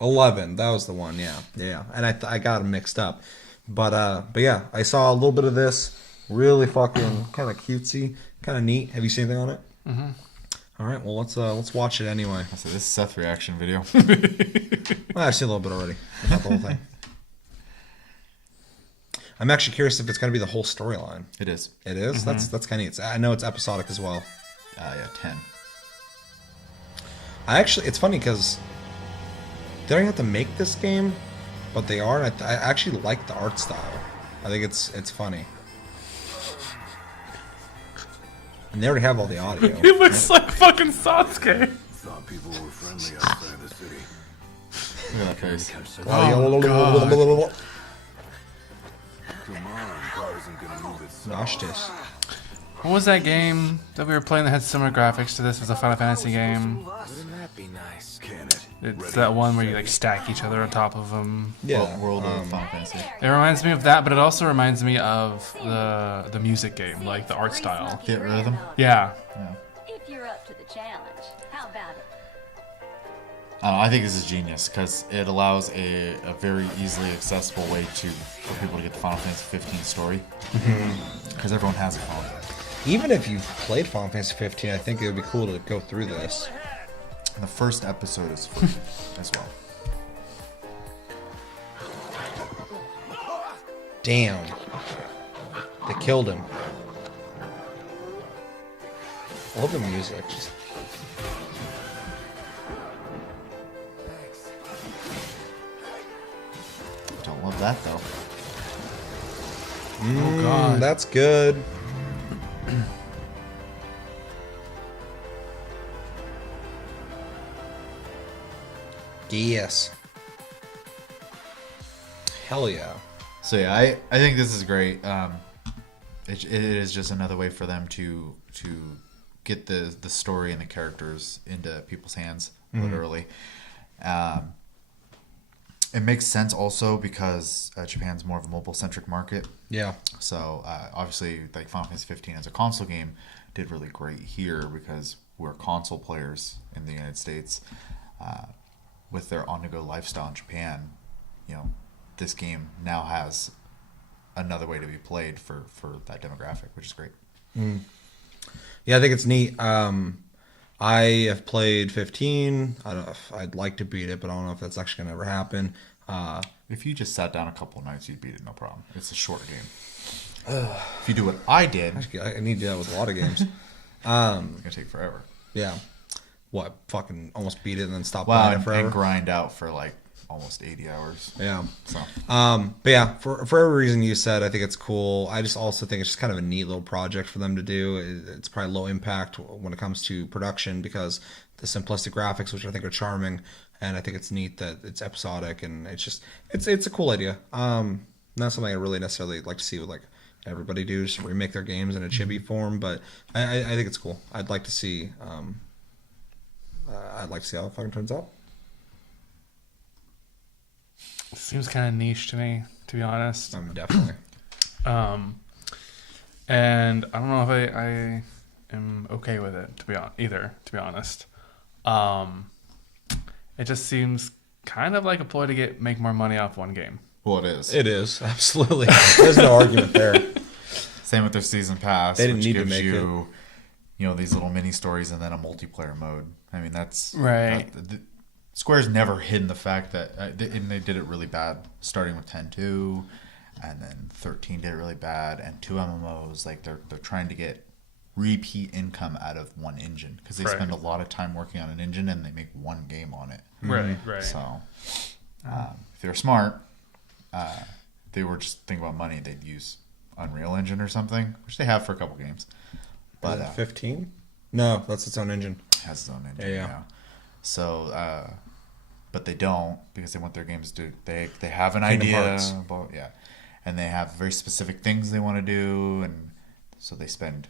11, that was the one. Yeah. And I got them mixed up, but yeah, I saw a little bit of this. Really fucking kind of cutesy, kind of neat. Have you seen anything on it? Mm-hmm. All right, well let's watch it anyway. So this is Seth's reaction video. Well, I've seen a little bit already, but not the whole thing. I'm actually curious if it's going to be the whole storyline. It is. It is? Mm-hmm. That's kind of neat. I know it's episodic as well. Yeah, 10. It's funny because they don't have to make this game, but they are. And I actually like the art style. I think it's funny. And they already have all the audio. He looks like fucking Sasuke. Thought people were friendly outside the city. Look at that face. Oh, God. Come on, car isn't gonna move itself. Gosh, this. What was that game that we were playing that had similar graphics to this? It was a Final Fantasy game. Wouldn't that be be nice. Can it? It's that one where you like stack each other on top of them. Yeah. World of Final Fantasy. It reminds me of that, but it also reminds me of the music game, like the art style. Get Rhythm. Yeah. If you're up to the challenge, how about it? I think this is genius because it allows a very easily accessible way for people to get the Final Fantasy 15 story. Because everyone has a phone. Even if you've played Final Fantasy 15, I think it would be cool to go through this. And the first episode is free as well. Damn. They killed him. I love the music. Just... Don't love that though. Oh god. That's good. Yes. Hell yeah. So yeah, I think this is great. It is just another way for them to get the story and the characters into people's hands, literally. It makes sense also because Japan's more of a mobile-centric market. Yeah. So obviously, like Final Fantasy 15 as a console game did really great here because we're console players in the United States. With their on-the-go lifestyle in Japan, this game now has another way to be played for that demographic, which is great. Yeah, I think it's neat. I have played 15. I don't know if I'd like to beat it, but I don't know if that's actually going to ever happen. If you just sat down a couple nights, you'd beat it, no problem. It's a short game. If you do what I did, I need to do that with a lot of games. it's going to take forever. Yeah. What? Fucking almost beat it and then stop Wow, playing it forever? and grind out for like almost 80 hours. Yeah. So But yeah, for every reason you said, I think it's cool. I just also think it's just kind of a neat little project for them to do. It's probably low impact when it comes to production because the simplistic graphics, which I think are charming, and I think it's neat that it's episodic and it's a cool idea. Not something I really necessarily like to see with like everybody do, just remake their games in a chibi form, but I think it's cool. I'd like to see how it fucking turns out. Seems kind of niche to me, to be honest. Definitely. And I don't know if I am okay with it, to be honest. It just seems kind of like a ploy to make more money off one game. well, it is. It is, absolutely. There's no argument there. Same with their season pass, They didn't which need to gives make you, these little mini stories and then a multiplayer mode. I mean, that's Right. Square's never hidden the fact that, and they did it really bad, starting with 10-2, and then 13 did it really bad, and 2 MMOs. Like they're trying to get repeat income out of one engine because they Right. spend a lot of time working on an engine and they make one game on it. Right. So if they were smart, they were just thinking about money. They'd use Unreal Engine or something, which they have for a couple games. But 15? No, that's its own engine. it has its own engine. Yeah. Yeah. So, but they don't because they want their games to. They have an Kingdom idea, Hearts. about, and they have very specific things they want to do, and so they spend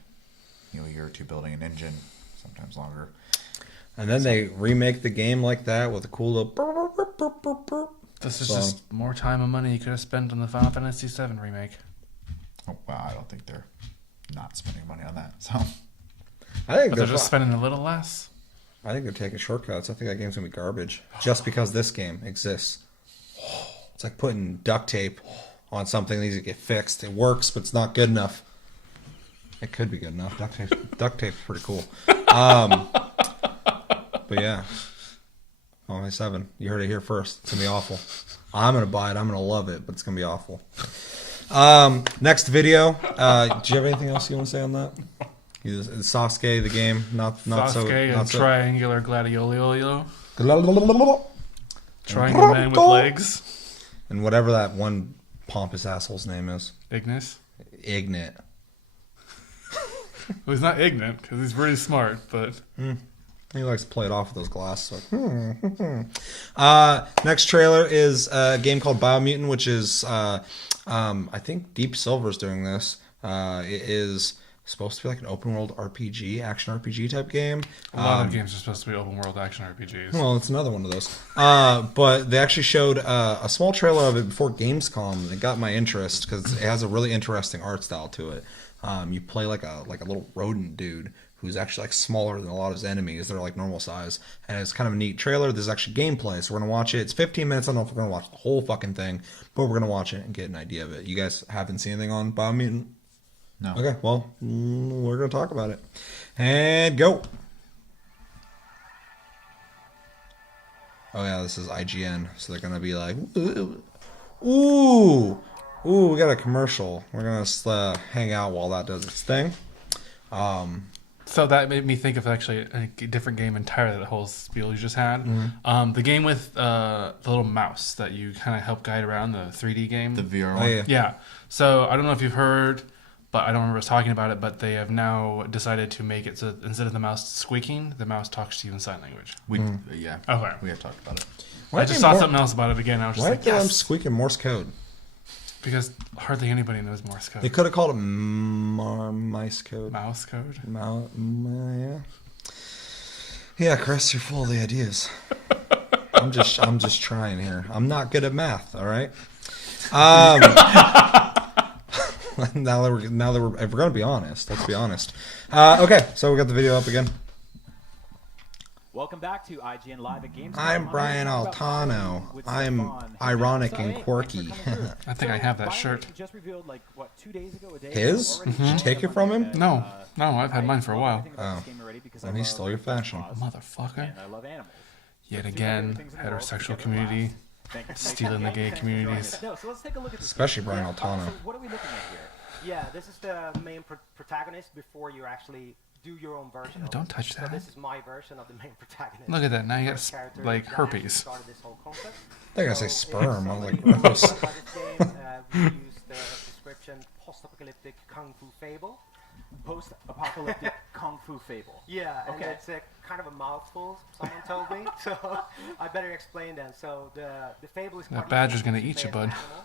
a year or two building an engine, sometimes longer. And then they remake the game like that with a cool little burp, burp, burp, burp, burp. This is So- just more time and money you could have spent on the Final Fantasy VII remake. Oh, well, I don't think they're not spending money on that. So I think But they're just spending a little less. I think they're taking shortcuts. I think that game's gonna be garbage just because this game exists. It's like putting duct tape on something that needs to get fixed. It works, but it's not good enough. It could be good enough. Duct tape's pretty cool. But yeah, Final 7. You heard it here first. It's gonna be awful. I'm gonna buy it. I'm gonna love it, but it's gonna be awful. Next video. Do you have anything else you want to say on that? Sasuke, the game, not so. Sasuke Not and so. triangular gladiolio. And Triangle man with legs. whatever that one pompous asshole's name is. Ignis. Ignit. Well, he's not ignorant because he's pretty smart, but He likes to play it off with those glasses. Next trailer is a game called Biomutant, which is, I think Deep Silver's doing this. It is supposed to be like an open world RPG, action RPG type game. A lot of games are supposed to be open world action RPGs. Well, it's another one of those. But they actually showed a small trailer of it before Gamescom, and it got my interest because it has a really interesting art style to it. You play like a little rodent dude who's actually like smaller than a lot of his enemies. They're like normal size, and it's kind of a neat trailer. There's actually gameplay, so we're gonna watch it. It's 15 minutes. I don't know if we're gonna watch the whole fucking thing, but we're gonna watch it and get an idea of it. You guys haven't seen anything on Biomutant? No. Okay, well, we're gonna talk about it. And go. Oh yeah, this is IGN, so they're gonna be like, ooh, we got a commercial. We're gonna hang out while that does its thing. So that made me think of actually a different game entirely, that whole spiel you just had. The game with the little mouse that you kind of help guide around, the 3D game. The VR Oh one. yeah. Yeah. So I don't know if you've heard, but I don't remember us talking about it, but they have now decided to make it so instead of the mouse squeaking, the mouse talks to you in sign language. We yeah. Okay. We have talked about it. Why I just saw something else about it again. I was just Why like, did I'm yes. squeaking Morse code? Because hardly anybody knows Morse code. They could have called it mice code. Mouse code. Yeah. Yeah, Chris, you're full of the ideas. I'm just trying here. I'm not good at math. All right. Now that we're if we're gonna be honest, let's be honest. Okay, so we got the video up again. Welcome back to IGN Live at Gamescom. I'm Brian Altano. I'm ironic and quirky. I think I have that shirt. Just revealed, like, what, 2 days ago, a day His? ago, Did you take it from him? No, I've had mine for a while. Oh. Well, he stole your fashion. Motherfucker. And I love animals. Yet again, heterosexual community stealing the gay communities. No, so let's take a look at this. Especially Brian Altano. So what are we looking at here? Yeah, this is the main protagonist before you actually do your own version. of Don't it. touch So that. this is my version of the main protagonist. Look at that. Now you got First character like that actually herpes. started this whole concept. They're gonna say So sperm. I was like, it's gross. about this game, we use the description post-apocalyptic kung fu fable. Post-apocalyptic kung fu fable. Yeah, and Okay. it's a kind of a mouthful, someone told me, so I better explain then. So the fable is That quite badger's easy gonna to eat you, play as an bud. animal.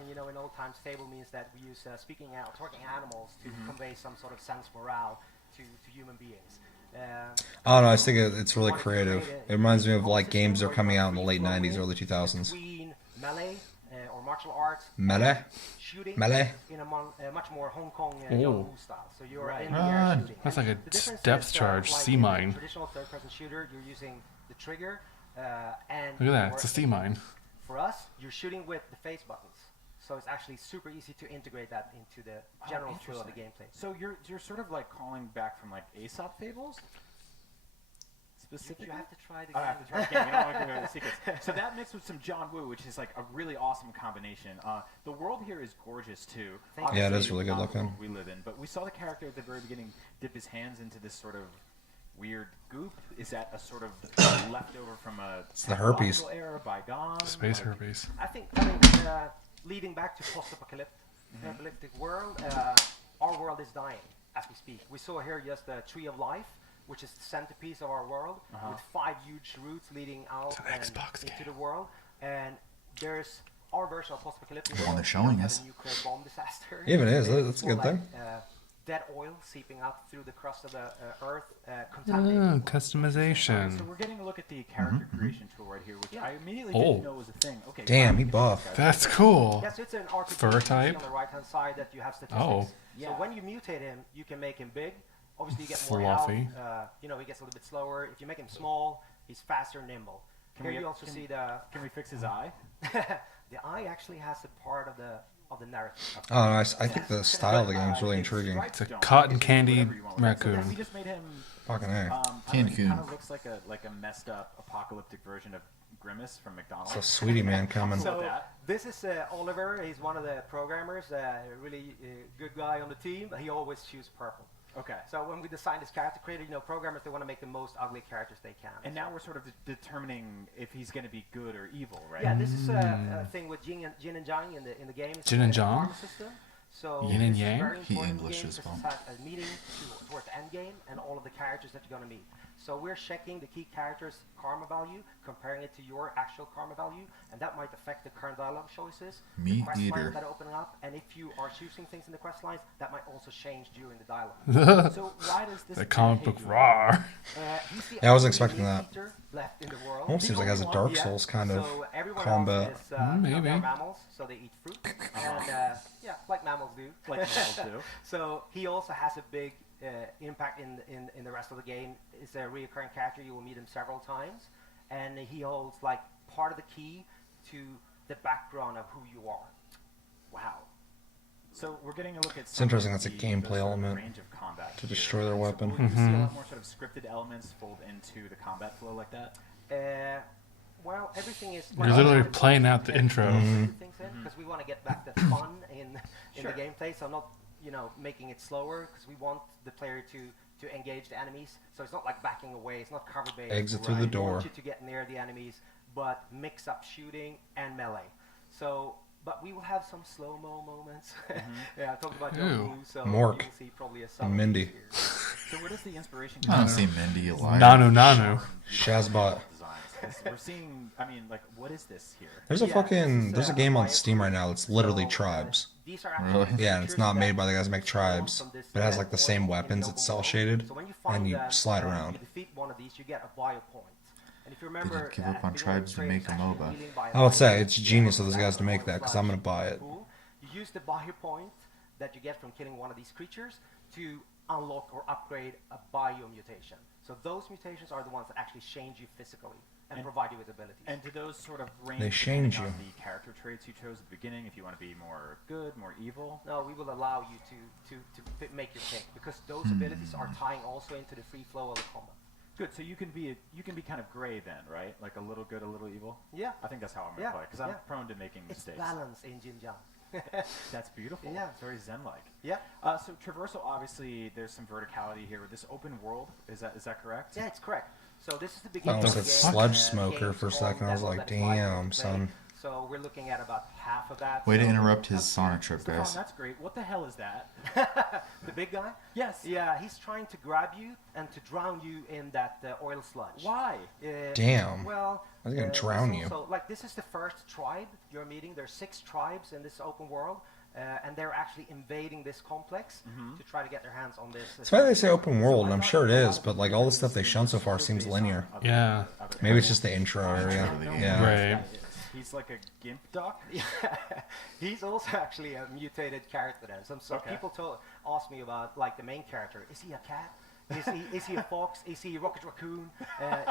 And you know, in old times, fable means that we use talking animals to convey some sort of sense morale to human beings. I don't know. I just think it's really creative. It reminds me of like games that are coming out in the late '90s, early 2000s. Between melee or martial arts, Melee. shooting Melee? in a much more Hong Kong Ooh. John Woo style. So you're in the Right. air shooting. That's And like a the difference depth is, charge, like sea in a mine. traditional third-person shooter, you're using the trigger and Look at that. your It's a sea aim. mine. For us, you're shooting with the face buttons. So it's actually super easy to integrate that into the general feel of the gameplay. So you're sort of like calling back from like Aesop fables? Specifically? You have to try the I game. have to try the game. You don't want to give away the secrets. So that mixed with some John Woo, which is like a really awesome combination. The world here is gorgeous too. Thank you. Yeah, it Obviously, is really good not the looking. world we live in, but we saw the character at the very beginning dip his hands into this sort of weird goop. Is that a sort of leftover from a the herpes. technological era, bygone? Space Like, herpes. I think, leading back to post-apocalyptic world, our world is dying as we speak. We saw here just the Tree of Life, which is the centerpiece of our world, with 5 huge roots leading out It's an and Xbox into game. the world. And there's our version of post-apocalyptic The world. one they're showing we don't us. have a nuclear bomb disaster. Even is. It's That's a more good thing. Dead oil seeping up through the crust of the earth, Oh, contaminating. customization. So we're getting a look at the character creation tool right here, which I immediately Oh. didn't know was a thing. Okay, Damn, fine, he we can buff. discuss. That's cool. Yes, it's an RPG. Fur You see type? on the right-hand side that you have statistics. Oh. So Yeah. when you mutate him, you can make him big. Obviously, you get more health. Fluffy. You know, he gets a little bit slower. If you make him small, he's faster and nimble. Can Here we- you also can- see the Can we fix his eye? the eye actually has a part of the narrative. Oh, nice. I think the style of the game is really intriguing. It's a cotton candy raccoon. We just made him. Fucking A. Candy Kind coon. of looks like a messed up apocalyptic version of Grimace from McDonald's. It's a sweetie man coming. So- So that. this is Oliver. He's one of the programmers. A really good guy on the team. But he always chooses purple. Okay. So when we design this character creator, you know, programmers, they want to make the most ugly characters they can. And now we're sort of determining if he's going to be good or evil, right? Yeah, this is a thing with Jin and Yang in the game. It's Jin and a Yang? farm system. So Yin and this is Yang? very He important in the English game as because well. it has a meeting towards the end game and all of the characters that you're going to meet. So we're checking the key character's karma value, comparing it to your actual karma value, and that might affect the current dialogue choices, the Meat quest eater. lines that are opening up, and if you are choosing things in the quest lines, that might also change during the dialogue. So why does this The comic book behavior- raw. He's the Yeah, I wasn't only expecting meat that. eater left in the world. Almost seems like it has a Dark Souls kind of So everyone combat. else is, Maybe. they're mammals, so they eat fruit, and yeah, like mammals do. Like mammals do. So he also has a big impact in the rest of the game. It's a reoccurring character. You will meet him several times, and he holds like part of the key to the background of who you are. Wow. So we're getting a look at. It's interesting that's a the gameplay sort of element range of combat to here. destroy their So weapon. will you see a lot more sort of scripted elements fold into the combat flow like that? Well, everything is. You're literally playing out the intro. Because we want to get back the fun in Sure. the gameplay. So not making it slower, because we want the player to engage the enemies. So it's not like backing away. It's not cover based. Exit through the We door. want you to get near the enemies, but mix up shooting and melee. So. But we will have some slow-mo moments. Yeah, I talked about Ew. Yoku, so Mork. you'll see probably a And Mindy. So where does the inspiration I come don't from? see Mindy alive. Nanu. Shazbot. Designs? 'Cause we're seeing. I mean, like, what is this here? There's a Yeah, fucking this is, there's a game on Bioshock. Steam right now that's literally So, Tribes. These are actually Really? Yeah, and it's features not that made by the guys who make spawn Tribes, from this, but it has like the oil same in weapons. the It's open world. cell shaded, So when you and find you them, slide you around. defeat one of these, you get a bio point. And if you remember, give up on the Tribes to trainers make a actually MOBA. healing by I would light. say it's genius of those That's guys to the make point that, 'cause I'm gonna buy it. cool. You use the bio point that you get from killing one of these creatures to unlock or upgrade a bio mutation. So those mutations are the ones that actually change you physically and provide you with abilities. And do those sort of range They depending change on you. the character traits you chose at the beginning? If you want to be more good, more evil. No, we will allow you to make your pick, because those Hmm. abilities are tying also into the free flow of the combat. Good. So you can be kind of gray then, right? Like a little good, a little evil. Yeah. I think that's how I'm gonna Yeah, play because I'm yeah. prone to making It's mistakes. balance in Jin Jiang. That's beautiful. Yeah. It's very zen-like. Yeah. So traversal, obviously, there's some verticality here with this open world. Is that correct? Yeah, it's correct. So this is the I beginning almost of said the game. sludge smoker for a Gamescom second. I was demo like, that's live damn, on display. son. So we're looking at about half of that. Way to So interrupt his up to- Sonic trip, Stefan, guys. that's great. What the hell is that? The big guy? Yes. Yeah, he's trying to grab you and to drown you in that oil sludge. Why? Damn. Well, I was gonna there's drown you. also, like, this is the first tribe you're meeting. There's 6 tribes in this open world, and they're actually invading this complex to try to get their hands on this. That's why they say open world, and I'm sure it is, but like all the stuff they've shown so far seems linear. Yeah. Maybe it's just the intro area. Yeah. Right. He's like a gimp duck. He's also actually a mutated character then. Some Okay. people ask me about like the main character. Is he a cat? Is he a fox? Is he a rocket raccoon?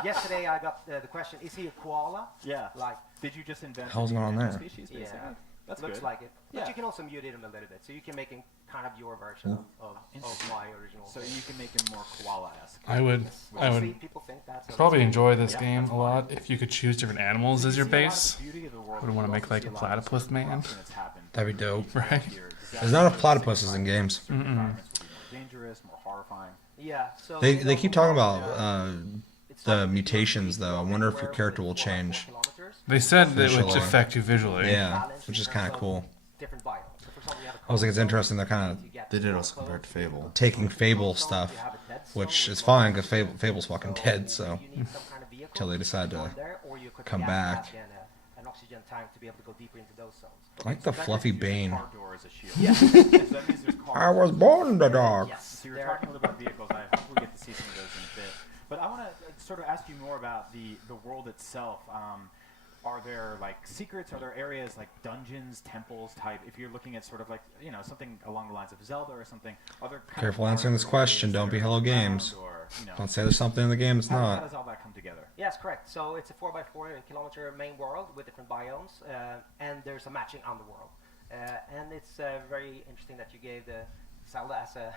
Yesterday I got the question, is he a koala? Yeah. Like, Did you just invent Hell's a new going on ninja there? species, yeah, basically? That's looks good. like it. But Yeah. you can also mutate him a little bit, so you can make him kind of your version of my original. So you can make him more koala-esque. I would Honestly, people think that's probably enjoy this Yeah, game that's a lot if you could choose different animals as your base. Would want to make like a platypus man, That'd be dope. right? There's not enough platypuses in games. Environments will be more dangerous, more horrifying. Yeah. So They keep talking about it's the like mutations though. I wonder if your where character will with 4 by 4 change. kilometers, They said that it would Visually. affect you visually. Yeah, balance which in is terms kind of of cool. different biomes. So for example, you have a I was like, it's cold interesting. They're zone, kind you get They did more also clothes, compared to Fable. of taking Fable cold zone, stuff, you have a dead zone which with is more fine because clothes. Fable's fucking dead. So You need some kind of vehicle till they decide to go in there, or you could come gas back. mask and an oxygen tank to be able to go deeper into those zones. I like the fluffy Bane. Car door as a shield. Yeah. So that means there's cars. I was born in the dark. Yes, So you're there- talking a little about vehicles. I hope we get to see some of those in a bit. But I want to sort of ask you more about the world itself. Are there like secrets? Are there areas like dungeons, temples type? If you're looking at sort of like something along the lines of Zelda or something. Are there kind Careful of answering this areas question. that Don't are be Hello underground Games. Or, Don't say there's something in the game that's how not. does all that come together? Yes, correct. So it's a 4 by 4 kilometer main world with different biomes, and there's a matching underworld. And it's very interesting that you gave the Zelda as a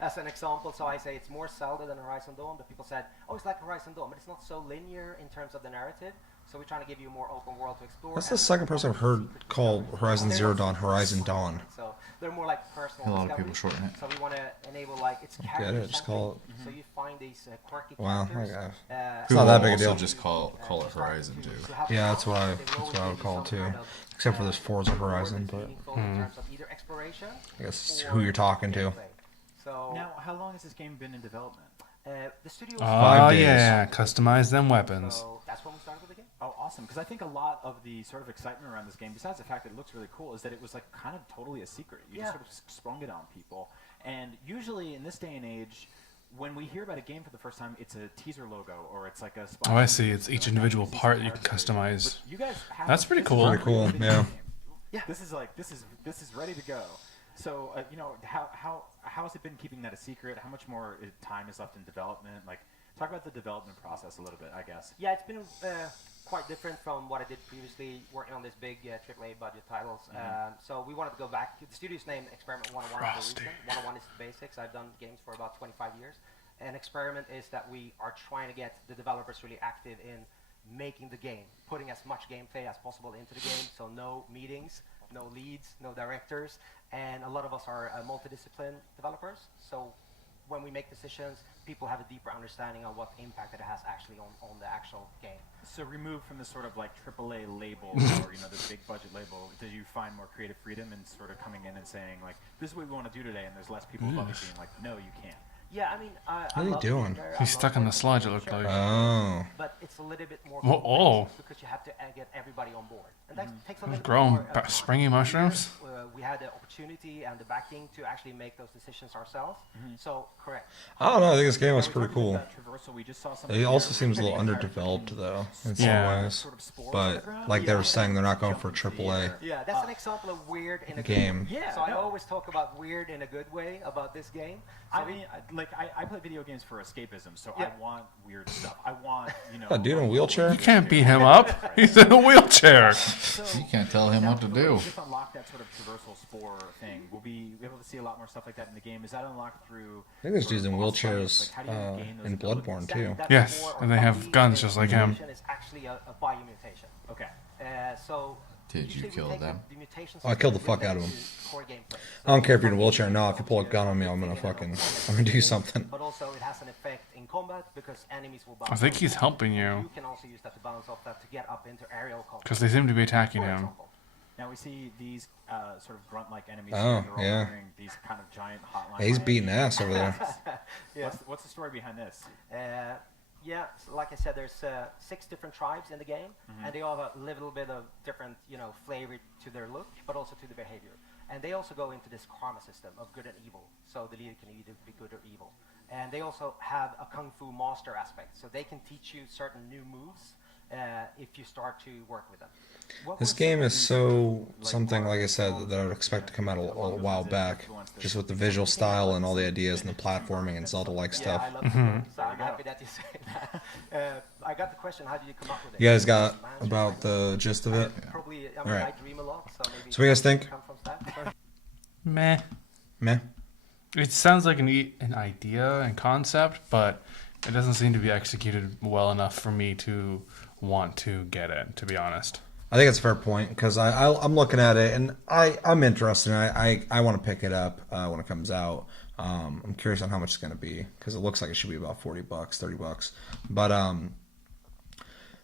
as an example. So I say it's more Zelda than Horizon Dawn, but people said, oh, it's like Horizon Dawn, but it's not so linear in terms of the narrative. So we're trying to give you a more open world to explore. That's and the second person I've heard call Horizon they're Zero not Dawn super Horizon fun. Dawn. So they're more like personal A lot of people discovery. shorten it. So we want to enable like it's Get character it, just call centric. So you find these quirky Wow, characters. okay. It's not that big a Also deal. just call it Horizon too. Yeah, that's what I would call it too. Except for this Forza Horizon, but exploration I guess it's who you're talking to. So Now, how long has this game been in development? The studio. Oh, 5 days. yeah. Customize them weapons. So that's when we started with the game. Oh, awesome! Because I think a lot of the sort of excitement around this game, besides the fact that it looks really cool, is that it was like kind of totally a secret. You just sort of sprung it on people, and usually in this day and age, when we hear about a game for the first time, it's a teaser logo or it's like a. Oh, I see. It's each individual part you can customize. But you guys have That's pretty cool. Pretty cool, yeah. Yeah. This is ready to go. So how has it been keeping that a secret? How much more time is left in development? Like, talk about the development process a little bit, I guess. Yeah, it's been quite different from what I did previously, working on this big AAA budget titles. So we wanted to go back. The studio's name Experiment 101 for a reason. 101 is the basics. I've done games for about 25 years. And Experiment is that we are trying to get the developers really active in making the game, putting as much gameplay as possible into the game. So no meetings, no leads, no directors. And a lot of us are multidiscipline developers. So when we make decisions, people have a deeper understanding of what impact it has actually on the actual game. So removed from the sort of like AAA label or this big budget label, did you find more creative freedom in sort of coming in and saying like, this is what we want to do today, and there's less people above you being like, no, you can't. Yeah, I mean, What are you doing? He's stuck in the sludge, it looked like. Oh. But it's a little bit more Oh, complex because you have to get everybody on board. And that takes a little bit Growing more time. springy mushrooms? We had the opportunity and the backing to actually make those decisions ourselves. So, correct. I don't know. I think this game was We pretty talked cool. about traversal. We just saw some It also seems a little underdeveloped, though, in some ways. But like they were saying, they're not going for AAA. Yeah, that's an example of weird in a Game. good way. Yeah, So I no. always talk about weird in a good way about this game. So I mean, I play video games for escapism, so Yeah. I want weird stuff. I want, A dude in a wheelchair? You can't beat him up. He's in a wheelchair. You can't tell him what to do. We just unlock that sort of traversal spore thing. We'll be able to see a lot more stuff like that in the game. Is that unlocked through? I think there's sort of dudes in boss wheelchairs fights? Like, how do you gain those in abilities? Bloodborne, too. That's Yes, more and they have body guns just like him. mutation is actually a biomutation. Okay. So Did usually you we kill take them? The mutation Oh, I killed the system fuck out of into him. core gameplay. I don't care if you're in a wheelchair or not. If you pull a gun on me, I'm gonna do something. But also it has an effect in combat because enemies will bounce. I think off he's that. helping You you. can also use that to bounce off that to get up into aerial combat. Because they seem to be attacking For him. example. Now we see these sort of grunt-like enemies. Oh, They're all yeah. wearing these kind of giant hotline. Yeah, he's beating ass over there. Yeah. What's the story behind this? Yeah, so like I said, there's 6 different tribes in the game, and they all have a little bit of different, flavor to their look, but also to the behavior. And they also go into this karma system of good and evil, so the leader can either be good or evil. And they also have a kung fu master aspect, so they can teach you certain new moves if you start to work with them. This game is so something, like I said, that I would expect to come out a while back. Just with the visual style and all the ideas and the platforming and Zelda-like stuff. Yeah, I love the game, so I'm happy that you say that. I got the question, how did you come up with it? You guys got about the gist of it? Probably, I Alright. I dream a lot, so maybe... So what do you guys think? Come from that. Meh. Meh? It sounds like an idea and concept, but it doesn't seem to be executed well enough for me to want to get it, to be honest. I think it's a fair point, because I'm looking at it, and I'm interested, and I want to pick it up when it comes out. I'm curious on how much it's going to be, because it looks like it should be about $40, $30. But,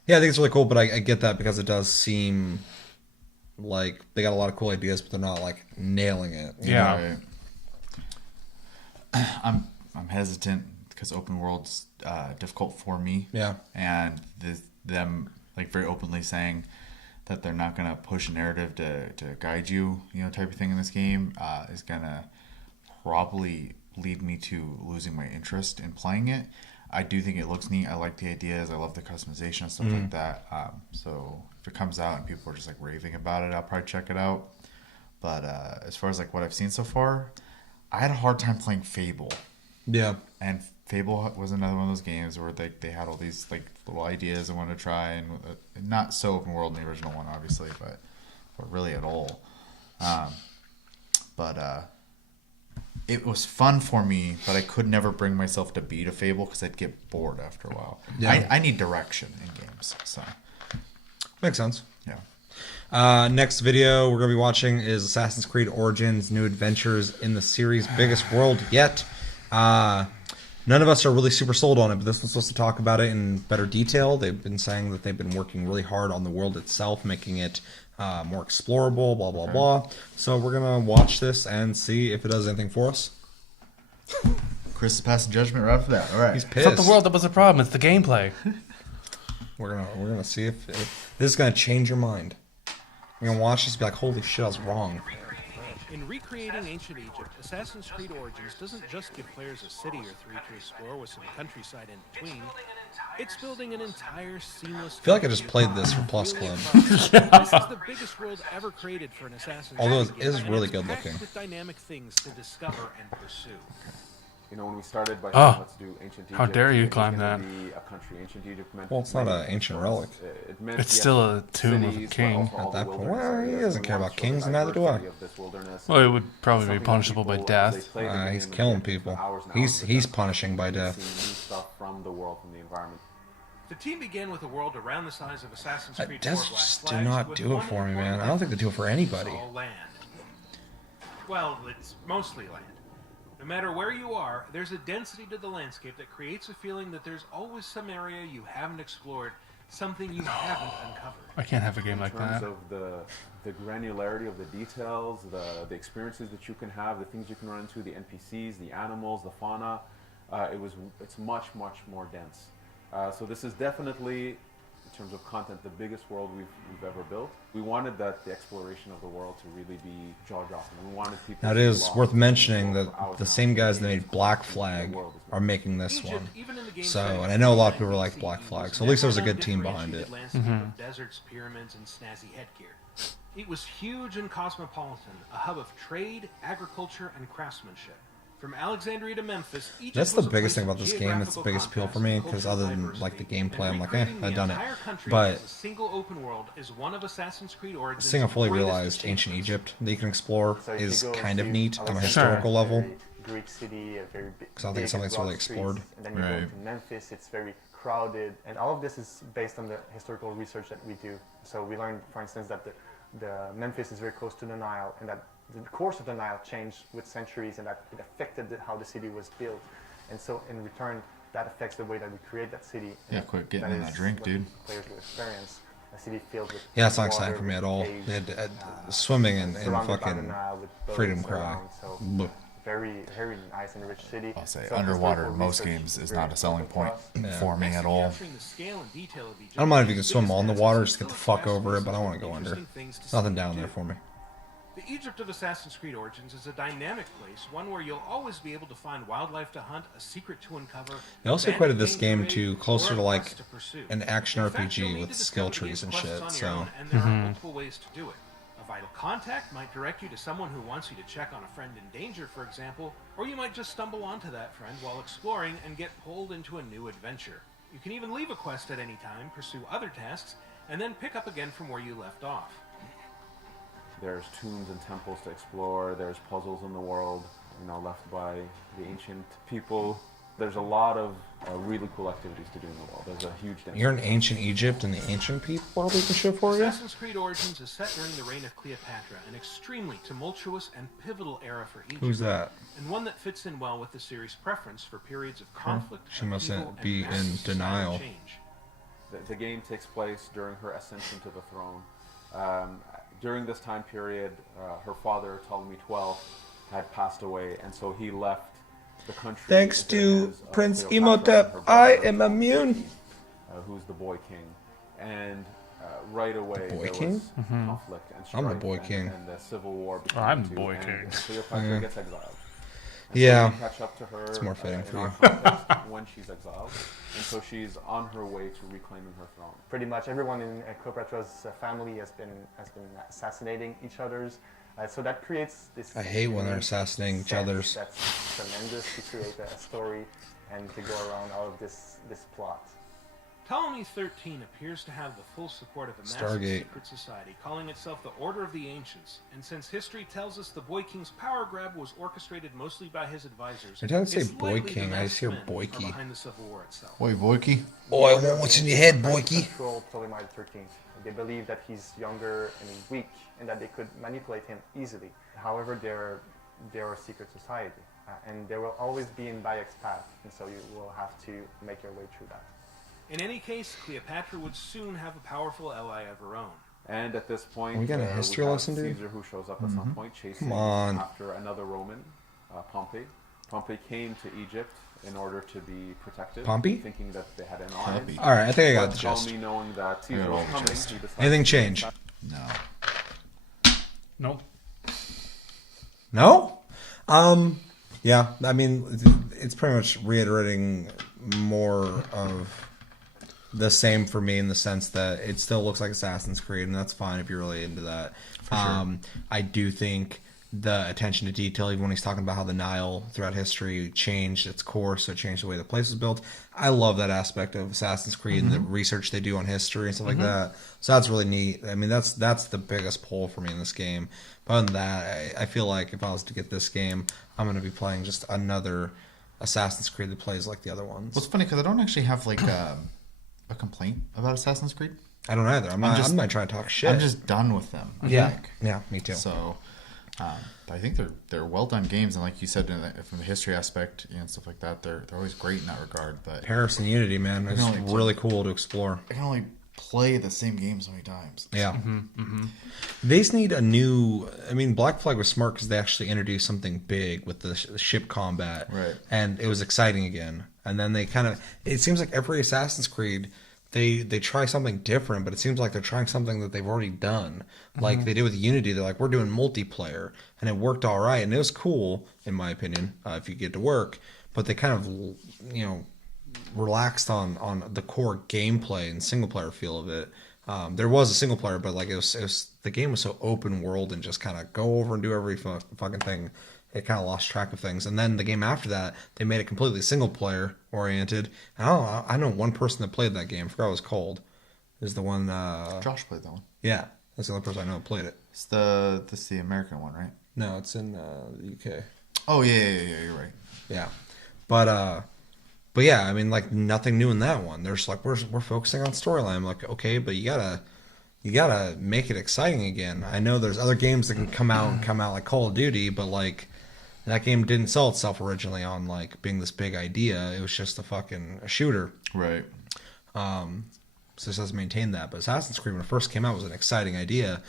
yeah, I think it's really cool, but I get that because it does seem like they got a lot of cool ideas, but they're not, like, nailing it. you Yeah. know? Right. I'm hesitant because open world's difficult for me. Yeah. And them like very openly saying that they're not gonna push a narrative to guide you, type of thing in this game is gonna probably lead me to losing my interest in playing it. I do think it looks neat. I like the ideas. I love the customization and stuff like that. So if it comes out and people are just like raving about it, I'll probably check it out. But as far as like what I've seen so far, I had a hard time playing Fable. Yeah. And Fable was another one of those games where they had all these like little ideas I wanted to try, and not so open world in the original one, obviously, but really at all. It was fun for me, but I could never bring myself to beat a Fable because I'd get bored after a while. Yeah. I need direction in games, so Makes sense. yeah. Next video we're going to be watching is Assassin's Creed Origins New Adventures in the series' biggest world yet. None of us are really super sold on it, but this one's supposed to talk about it in better detail. They've been saying that they've been working really hard on the world itself, making it more explorable, blah, blah, blah. So we're going to watch this and see if it does anything for us. Chris is passing judgment right after that. All right. He's It's pissed. not the world that was the problem. It's the gameplay. We're gonna see if this is gonna change your mind. You're gonna watch this and be like, holy shit, I was wrong. In recreating ancient Egypt, Assassin's Creed Origins doesn't just give players a city or three to explore with some countryside in between. It's building an entire seamless... I feel like I just played this for Plus Club. This is the biggest world ever created for an Assassin's Although Creed it is game, and really it's good packed looking. with dynamic things to discover and pursue. You know, when we started by Oh. saying let's do ancient Egypt, How dare you it was climb gonna that. be a country. Ancient Egypt meant Well, it's not many an ancient things. relic. It meant, It's yes, still a tomb of a cities, but king. also all At the that point, wilderness well, he areas. doesn't We care wanted about to show kings, the and neither do I. diversity of this wilderness. Well, it would probably be Something that punishable by people, as death. they play the game, He's would killing get people. hours and hours of He's it. punishing by You'd death. see new stuff from the world, from the environment. The team began with a world around the size of Assassin's Creed 4 Deserts Black just do Flags not with do it one for me, man. important I don't think they do it for anybody. It's all land. Well, it's mostly land. No matter where you are, there's a density to the landscape that creates a feeling that there's always some area you haven't explored, something you haven't uncovered. I can't have a game In like terms that. of the granularity of the details, the experiences that you can have, the things you can run into, the NPCs, the animals, the fauna, it's much more dense. So this is definitely, in terms of content, the biggest world we've ever built. We wanted the exploration of the world to really be jaw-dropping. We wanted people. Now it to be is lost worth in mentioning the that world the for same hours guys that and made hours. Black The Flag world is are making this Egypt, one. even in the game So, setting and I know a lot of of people like 19 Black was Flag, so at least there was a never good team behind it. undifferentiated landscape of deserts, pyramids, and snazzy headgear. It was huge and cosmopolitan, a hub of trade, agriculture, and craftsmanship. From Alexandria to Memphis, Egypt That's the was a biggest place thing of about this game. It's the geographical biggest appeal for contrast me and because cultural other than like the diversity, gameplay, I'm and like, recreating I've the done it. entire country But as a single open world is one of Assassin's Creed Origins' seeing a fully greatest realized ancient achievements. Egypt that you can explore So if you is go kind of to neat on a Alexandria, historical it's a level. very Greek city, a very big. 'Cause I don't think it's something that's broad really streets, explored. And then you Right. go to Memphis, it's very crowded, and all of this is based on the historical research that we do. So we learned, for instance, that the Memphis is very close to the Nile, and that the course of the Nile changed with centuries, and that it affected how the city was built. And so, in return, that affects the way that we create that city. and Yeah, quit getting in that is drink, what dude. Players will experience a city filled with Yeah, it's not water, exciting for me with at all. caves, They had swimming in surrounded by the fucking Nile with boats Freedom Cry. around, so Bleh. very nice and rich city. I'll say So underwater in historical most research games is very not a selling important point for us. for me Next at to all. capturing the scale and detail of Egypt, I don't mind if you can the swim biggest all in the aspect water, is just get the still fuck over it, but I fast-paced want to go under. interesting things to There's nothing see down and there do. for me. The Egypt of Assassin's Creed Origins is a dynamic place, one where you'll always be able to find wildlife to hunt, a secret to uncover. They also abandoned equated this game game raid, to or closer a to like quest to pursue. an action In fact, RPG you'll need with to skill discover trees these and quests shit. on your So own, and there are multiple ways to do it. A vital contact might direct you to someone who wants you to check on a friend in danger, for example, or you might just stumble onto that friend while exploring and get pulled into a new adventure. You can even leave a quest at any time, pursue other tasks, and then pick up again from where you left off. There's tombs and temples to explore. There's puzzles in the world, left by the ancient people. There's a lot of really cool activities to do in the world. There's a huge density. you're in ancient Egypt, and the ancient people are making shit for you. Assassin's Creed Origins is set during the reign of Cleopatra, an extremely tumultuous and pivotal era for Egypt. Who's that? And one that fits in well with the series' preference for periods of conflict, She mustn't upheaval, and be massive in societal denial. change. The game takes place during her ascension to the throne. During this time period, her father, Ptolemy XII, had passed away, and so he left the country. Thanks into the to hands of Prince Cleopatra and Imhotep, her I brother, am immune. Ptolemy, who's the boy king. And right away, Boy there king? was conflict and strife I'm the boy and, king. and the civil war between I'm the the two, boy and king. Cleopatra gets exiled. And Yeah. so we catch up to her. It's more fitting for in our you. context when she's exiled, and so she's on her way to reclaiming her throne. Pretty much everyone in Cleopatra's family has been assassinating each other's. So that creates this. I hate when they're assassinating each sense other's. That's tremendous to create a story and to go around all of this plot. Ptolemy XIII appears to have the full support of a massive Stargate. secret society, calling itself the Order of the Ancients. And since history tells us the Boy King's power grab was orchestrated mostly by his advisors, Every time I say it's Boy likely the King, I just hear masked men are Boyki. behind the Civil War itself. Boy, Boyki. Oh, I want what's in your head, boyki. Control Ptolemy XIII. They believe that he's younger and weak, and that they could manipulate him easily. However, they're a secret society, and they will always be in Bayek's path, and so you will have to make your way through that. In any case, Cleopatra would soon have a powerful ally of her own. And at this point, Are we getting a history we have lesson, dude? Caesar, who shows up at some point, chasing Come on. after another Roman, Pompey. Pompey came to Egypt in order to be protected, Pompey? thinking that they had an audience. All right, I think I got But the gist. Ptolemy, knowing that Caesar got was all the coming, gist. he decided Anything to change? No. Nope. No? Yeah, I mean, it's pretty much reiterating more of the same for me in the sense that it still looks like Assassin's Creed, and that's fine if you're really into that. I do think the attention to detail, even when he's talking about how the Nile throughout history changed its course, so it changed the way the place was built. I love that aspect of Assassin's Creed and the research they do on history and stuff like that. So that's really neat. I mean, that's the biggest pull for me in this game. But other than that, I feel like if I was to get this game, I'm going to be playing just another Assassin's Creed that plays like the other ones. Well, it's funny because I don't actually have like a complaint about Assassin's Creed. I don't either. I'm not trying to talk shit. I'm just done with them. I think. Yeah, me too. So, I think they're well done games, and like you said, from the history aspect and stuff like that, they're always great in that regard. But Paris and Unity, man, it's really cool to explore. I can only play the same game so many times. Yeah. They just need a new. I mean, Black Flag was smart because they actually introduced something big with the ship combat, Right? And it was exciting again. And then they kind of. It seems like every Assassin's Creed, they try something different, but it seems like they're trying something that they've already done. Like they did with Unity, they're like, we're doing multiplayer, and it worked all right, and it was cool in my opinion if you get to work. But they kind of relaxed on the core gameplay and single player feel of it. There was a single player, but like it was the game was so open world and just kind of go over and do every fucking thing. It kind of lost track of things. And then the game after that, they made it completely single player oriented. And I know one person that played that game. I forgot what it was called. Is the one Josh played that one. Yeah, that's the only person I know that played it. It's the American one, right? No, it's in the UK. Oh yeah, you're right. Yeah, but yeah, I mean, like nothing new in that one. There's like we're focusing on storyline. I'm like, okay, but you gotta make it exciting again. I know there's other games that can come out like Call of Duty, but like that game didn't sell itself originally on like being this big idea. It was just a shooter. Right. So it doesn't maintain that. But Assassin's Creed when it first came out was an exciting idea,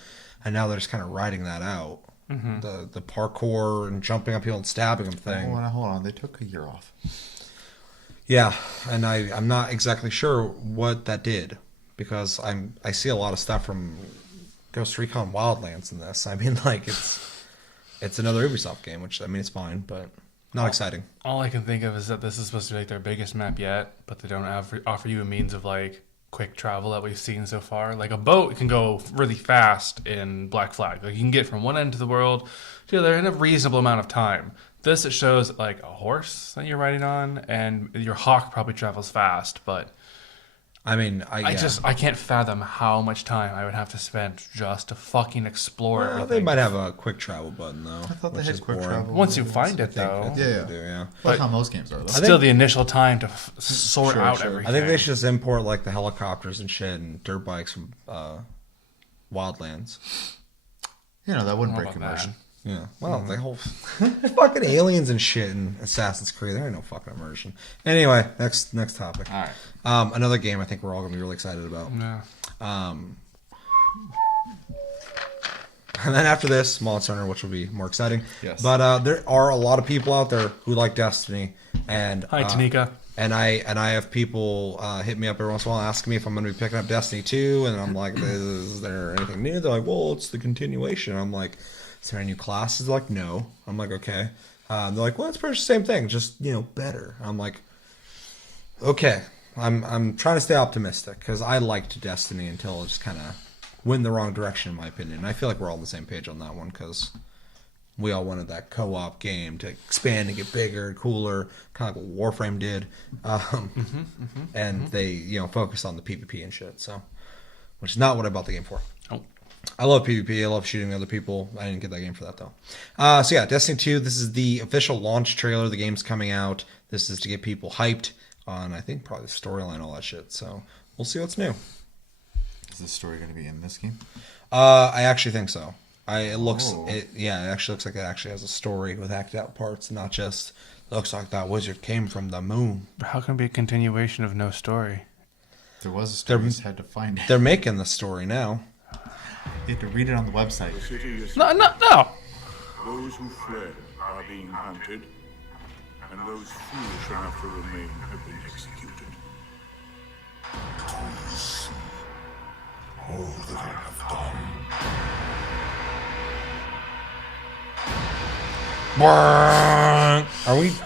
and now they're just kind of riding that out. The parkour and jumping up people and stabbing them thing. Hold on. They took a year off. Yeah, and I'm not exactly sure what that did because I see a lot of stuff from Ghost Recon Wildlands in this. I mean, like it's another Ubisoft game, which I mean it's fine, but not exciting. All I can think of is that this is supposed to be like their biggest map yet, but they don't offer you a means of like quick travel that we've seen so far. Like a boat can go really fast in Black Flag. Like you can get from one end of the world to the other in a reasonable amount of time. This, it shows like a horse that you're riding on, and your hawk probably travels fast, but I mean, I can't fathom how much time I would have to spend just to fucking explore everything. They might have a quick travel button though. I thought they which had is quick boring. travel. Once you find it, though. They do, yeah. Like how most games are, though. Still the initial time to sort out everything. I think they should just import like the helicopters and shit and dirt bikes from Wildlands. That wouldn't How break about immersion. that? Yeah. Well, the whole fucking aliens and shit in Assassin's Creed. There ain't no fucking immersion. Anyway, next topic. All right. Another game I think we're all gonna be really excited about. Yeah. And then after this, Monster Hunter, which will be more exciting. Yes. But there are a lot of people out there who like Destiny, and Hi, Tanika. And I have people hit me up every once in a while asking me if I'm going to be picking up Destiny 2, and I'm like, is there anything new? They're like, well, it's the continuation. I'm like, is there any new classes? They're like, no. I'm like, okay. They're like, well, it's pretty much the same thing, just better. I'm like, okay. I'm trying to stay optimistic because I liked Destiny until it just kind of went in the wrong direction, in my opinion. And I feel like we're all on the same page on that one because we all wanted that co-op game to expand and get bigger and cooler, kind of like what Warframe did. And they, focused on the PvP and shit. So, which is not what I bought the game for. Oh. I love PvP. I love shooting other people. I didn't get that game for that, though. So, yeah, Destiny 2. This is the official launch trailer. The game's coming out. This is to get people hyped on, I think, probably the storyline, all that shit. So, we'll see what's new. Is this story going to be in this game? I actually think so. It actually looks like it actually has a story with acted out parts, not just looks like that wizard came from the moon. But how can it be a continuation of no story? There was a story. You just had to find it. They're making the story now. You have to read it on the website. No. Those who fled are being hunted. and those foolish enough to remain have been executed. To see all that I have done.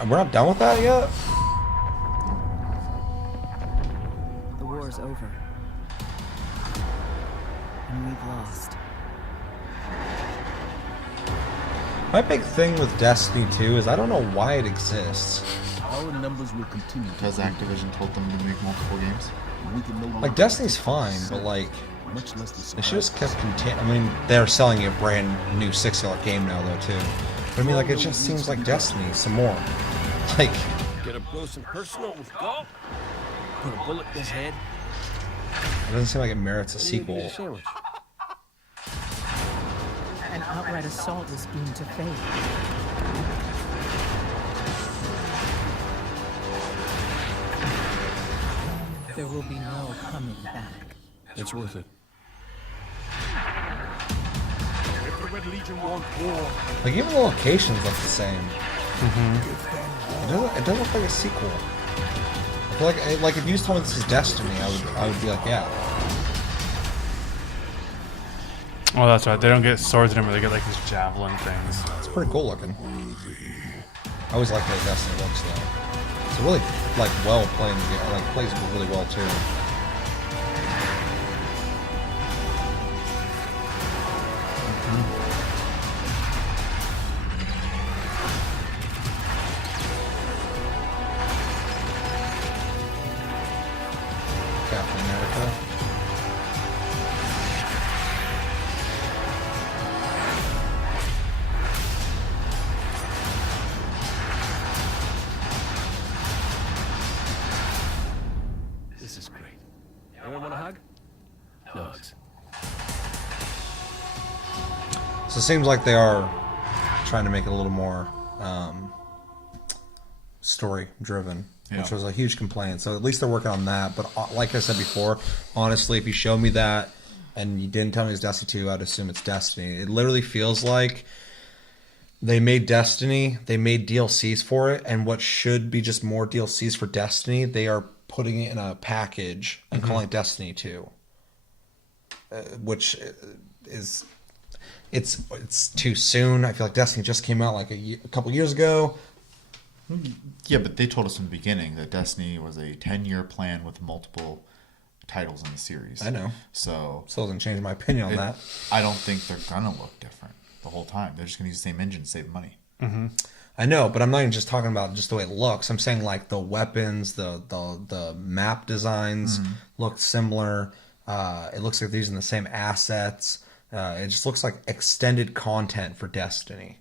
We're not done with that yet? The war's over. And we've lost. My big thing with Destiny 2 is I don't know why it exists. Our numbers will continue. Because Activision told them to make multiple games. Like, Destiny's fine, but like, they should have kept I mean, they're selling you a brand new $60 game now, though, too. But I mean, like, it just seems like Destiny, some more. Like, Get up close and personal with golf. Put a bullet in his head. it doesn't seem like it merits a sequel. An outright assault is doomed to fail. There will be no coming back. It's worth it. If the Red Legion want war, Like, even the locations look the same. It doesn't look like a sequel. I feel like if you just told me this is Destiny, I would be like, yeah. Oh, that's right. They don't get swords anymore. They get like these javelin things. It's pretty cool looking. I always like the way Destiny looks, though. It's really, like, well playing game. Like, plays really well, too. Captain America. This is great. Anyone want a hug? No hugs. So it seems like they are trying to make it a little more story driven, which was a huge complaint. So at least they're working on that. But like I said before, honestly, if you showed me that and you didn't tell me it's Destiny 2, I'd assume it's Destiny. It literally feels like they made Destiny, they made DLCs for it, and what should be just more DLCs for Destiny, they are putting it in a package and calling it Destiny 2. Which is... It's too soon. I feel like Destiny just came out like a couple years ago. Yeah, but they told us in the beginning that Destiny was a 10-year plan with multiple titles in the series. I know. So still doesn't change my opinion on that. I don't think they're gonna look different the whole time. They're just gonna use the same engine to save money. Mm-hmm. I know, but I'm not even just talking about just the way it looks. I'm saying like the weapons, the map designs look similar. It looks like they're using the same assets. It just looks like extended content for Destiny.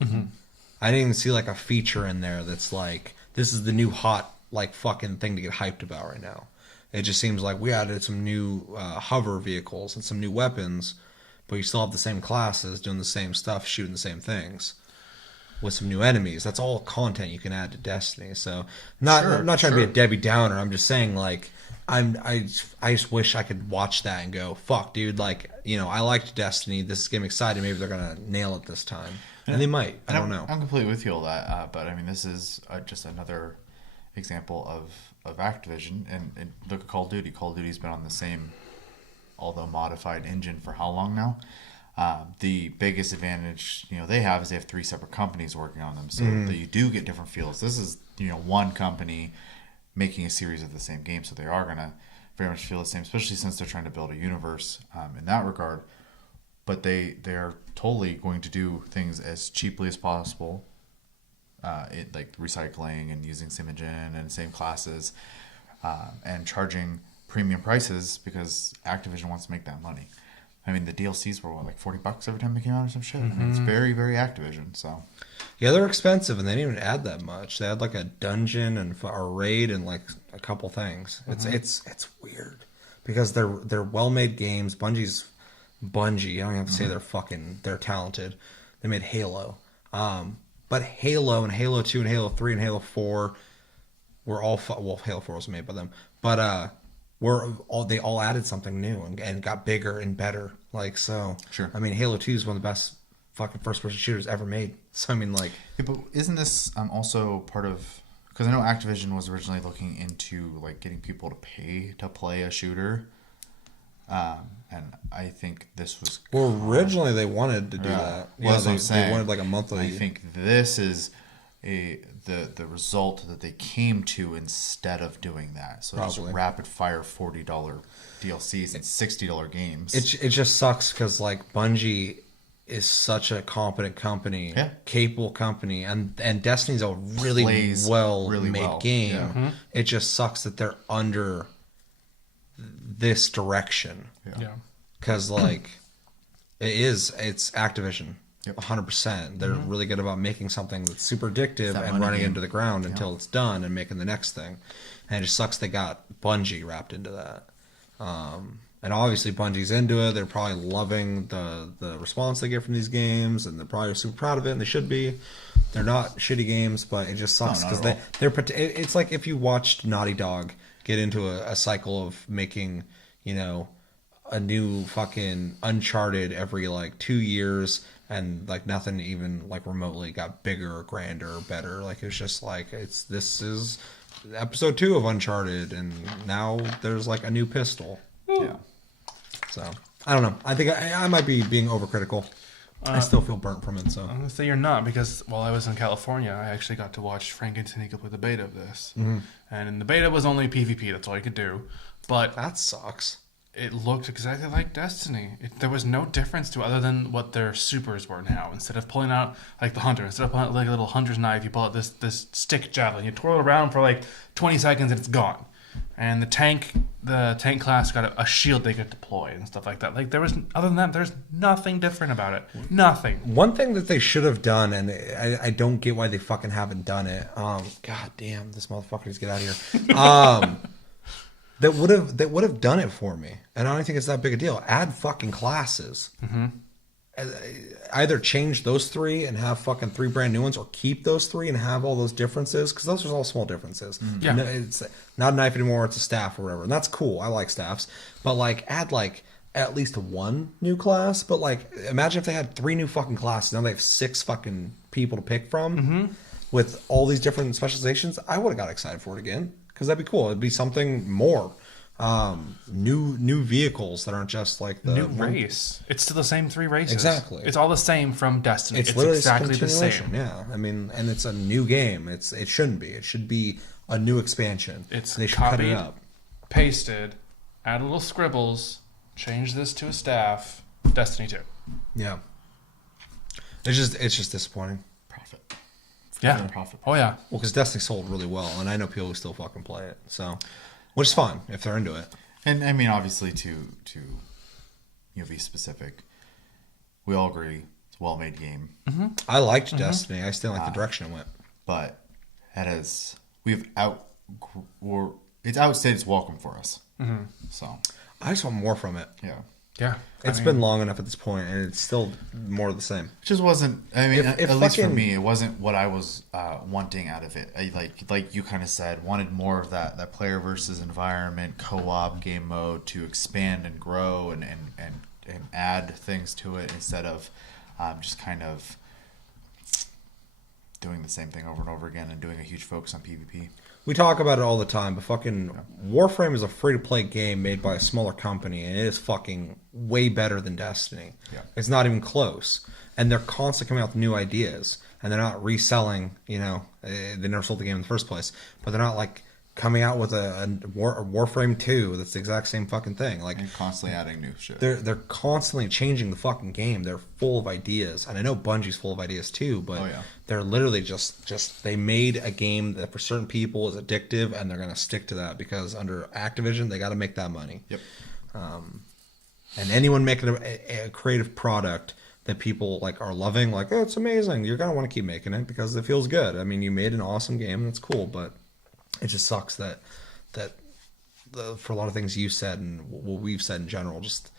I didn't even see like a feature in there that's like, this is the new hot like fucking thing to get hyped about right now. It just seems like we added some new hover vehicles and some new weapons, but you still have the same classes doing the same stuff, shooting the same things with some new enemies. That's all content you can add to Destiny. So I'm not trying to be a Debbie Downer. I'm just saying like, I just wish I could watch that and go, fuck, dude, like, you know, I liked Destiny. This is getting me excited. Maybe they're going to nail it this time. And they might. I don't know. I'm completely with you all that. But, I mean, this is just another example of Activision. And look at Call of Duty. Call of Duty's been on the same, although modified engine for how long now? The biggest advantage, you know, they have is they have 3 separate companies working on them. So that you do get different feels. This is, you know, one company making a series of the same game, so they are going to very much feel the same, especially since they're trying to build a universe in that regard. But they are totally going to do things as cheaply as possible, like recycling and using same engine and same classes, and charging premium prices because Activision wants to make that money. I mean, the DLCs were like $40 every time they came out or some shit. I mean, it's very, very Activision. So yeah, they're expensive, and they didn't even add that much. They had like a dungeon and a raid and like a couple things. It's weird because they're well-made games. Bungie. I don't have to say they're talented. They made Halo, but Halo and Halo 2 and Halo 3 and Halo 4 were all Halo 4 was made by them, but they all added something new and got bigger and better. Like, so, sure. I mean, Halo 2 is one of the best fucking first-person shooters ever made. So, I mean, like... Yeah, but isn't this also part of Because I know Activision was originally looking into like getting people to pay to play a shooter, and I think this was originally they wanted to do that. Well, that's what I'm They saying. wanted like a monthly. I think this is the result that they came to instead of doing that. So it's Probably. rapid fire $40 DLCs and $60 games. It just sucks because like Bungie is such a competent company, capable company, and Destiny's a really Plays well really made well. game. Yeah. Mhm. It just sucks that they're under this direction. Yeah. Because like it's Activision. 100%. They're really good about making something that's super addictive that and money running game. into the ground until it's done and making the next thing. And it just sucks they got Bungie wrapped into that. And obviously Bungie's into it. They're probably loving the response they get from these games, and they're probably super proud of it, and they should be. They're not shitty games, but it just sucks No, because not at it's like if you watched Naughty Dog get into a cycle of making, a new fucking Uncharted every like 2 years, and like nothing even like remotely got bigger or grander or better. Like it's just like this is episode 2 of Uncharted, and now there's like a new pistol. Yeah. So I don't know. I think I might be being overcritical. I still feel burnt from it. So I'm gonna say you're not, because while I was in California, I actually got to watch Frank and Tanika play the beta of this, and the beta was only PvP. That's all you could do, but that sucks. It looked exactly like Destiny. There was no difference to it other than what their supers were now. Instead of pulling out like the hunter, instead of pulling out like a little hunter's knife, you pull out this stick javelin. You twirl it around for like 20 seconds and it's gone. And the tank class got a shield they could deploy and stuff like that. Like other than that, there's nothing different about it. Nothing. One thing that they should have done, and I don't get why they fucking haven't done it. God damn, this motherfucker needs to get out of here. That would have done it for me, and I don't think it's that big a deal. Add fucking classes. Either change those 3 and have fucking 3 brand new ones, or keep those 3 and have all those differences, because those are all small differences. Yeah. It's not a knife anymore; it's a staff or whatever, and that's cool. I like staffs, but like add like at least 1 new class. But like, imagine if they had 3 new fucking classes. Now they have 6 fucking people to pick from with all these different specializations. I would have got excited for it again, because that'd be cool. It'd be something more. New vehicles that aren't just like the new race. It's still the same 3 races. Exactly. It's all the same from Destiny. It's It's literally exactly a the same. continuation. Yeah, I mean, and it's a new game. It shouldn't be. It should be a new expansion. It's they should cut copied, it up. pasted, add little scribbles, change this to a staff. Destiny 2. Yeah. It's just disappointing. Profit. Yeah. Profit. Oh yeah. Well, because Destiny sold really well, and I know people who still fucking play it. So, which is fine if they're into it. And I mean, obviously, to be specific, we all agree it's a well-made game. I liked Destiny. I still like the direction it went. But it's outstayed its welcome for us. So I just want more from it. yeah. Yeah. It's been long enough at this point, and it's still more of the same. It just wasn't. I mean, If at least for fucking- me, it wasn't what I was wanting out of it. I, like you kind of said, wanted more of that player versus environment co-op game mode to expand and grow and add things to it, instead of just kind of doing the same thing over and over again and doing a huge focus on PvP. We talk about it all the time, but fucking Warframe is a free-to-play game made by a smaller company, and it is fucking way better than Destiny. Yeah. It's not even close. And they're constantly coming out with new ideas, and they're not reselling, they never sold the game in the first place, but they're not like coming out with a Warframe 2 that's the exact same fucking thing. Like, And constantly adding new shit. they're constantly changing the fucking game. They're full of ideas, and I know Bungie's full of ideas too. But Oh, yeah. they're literally just they made a game that for certain people is addictive, and they're gonna stick to that because under Activision they got to make that money. Yep. And anyone making a creative product that people like are loving, like, oh, it's amazing, you're gonna want to keep making it because it feels good. I mean, you made an awesome game, and it's cool, but it just sucks that for a lot of things you said and what we've said in general, just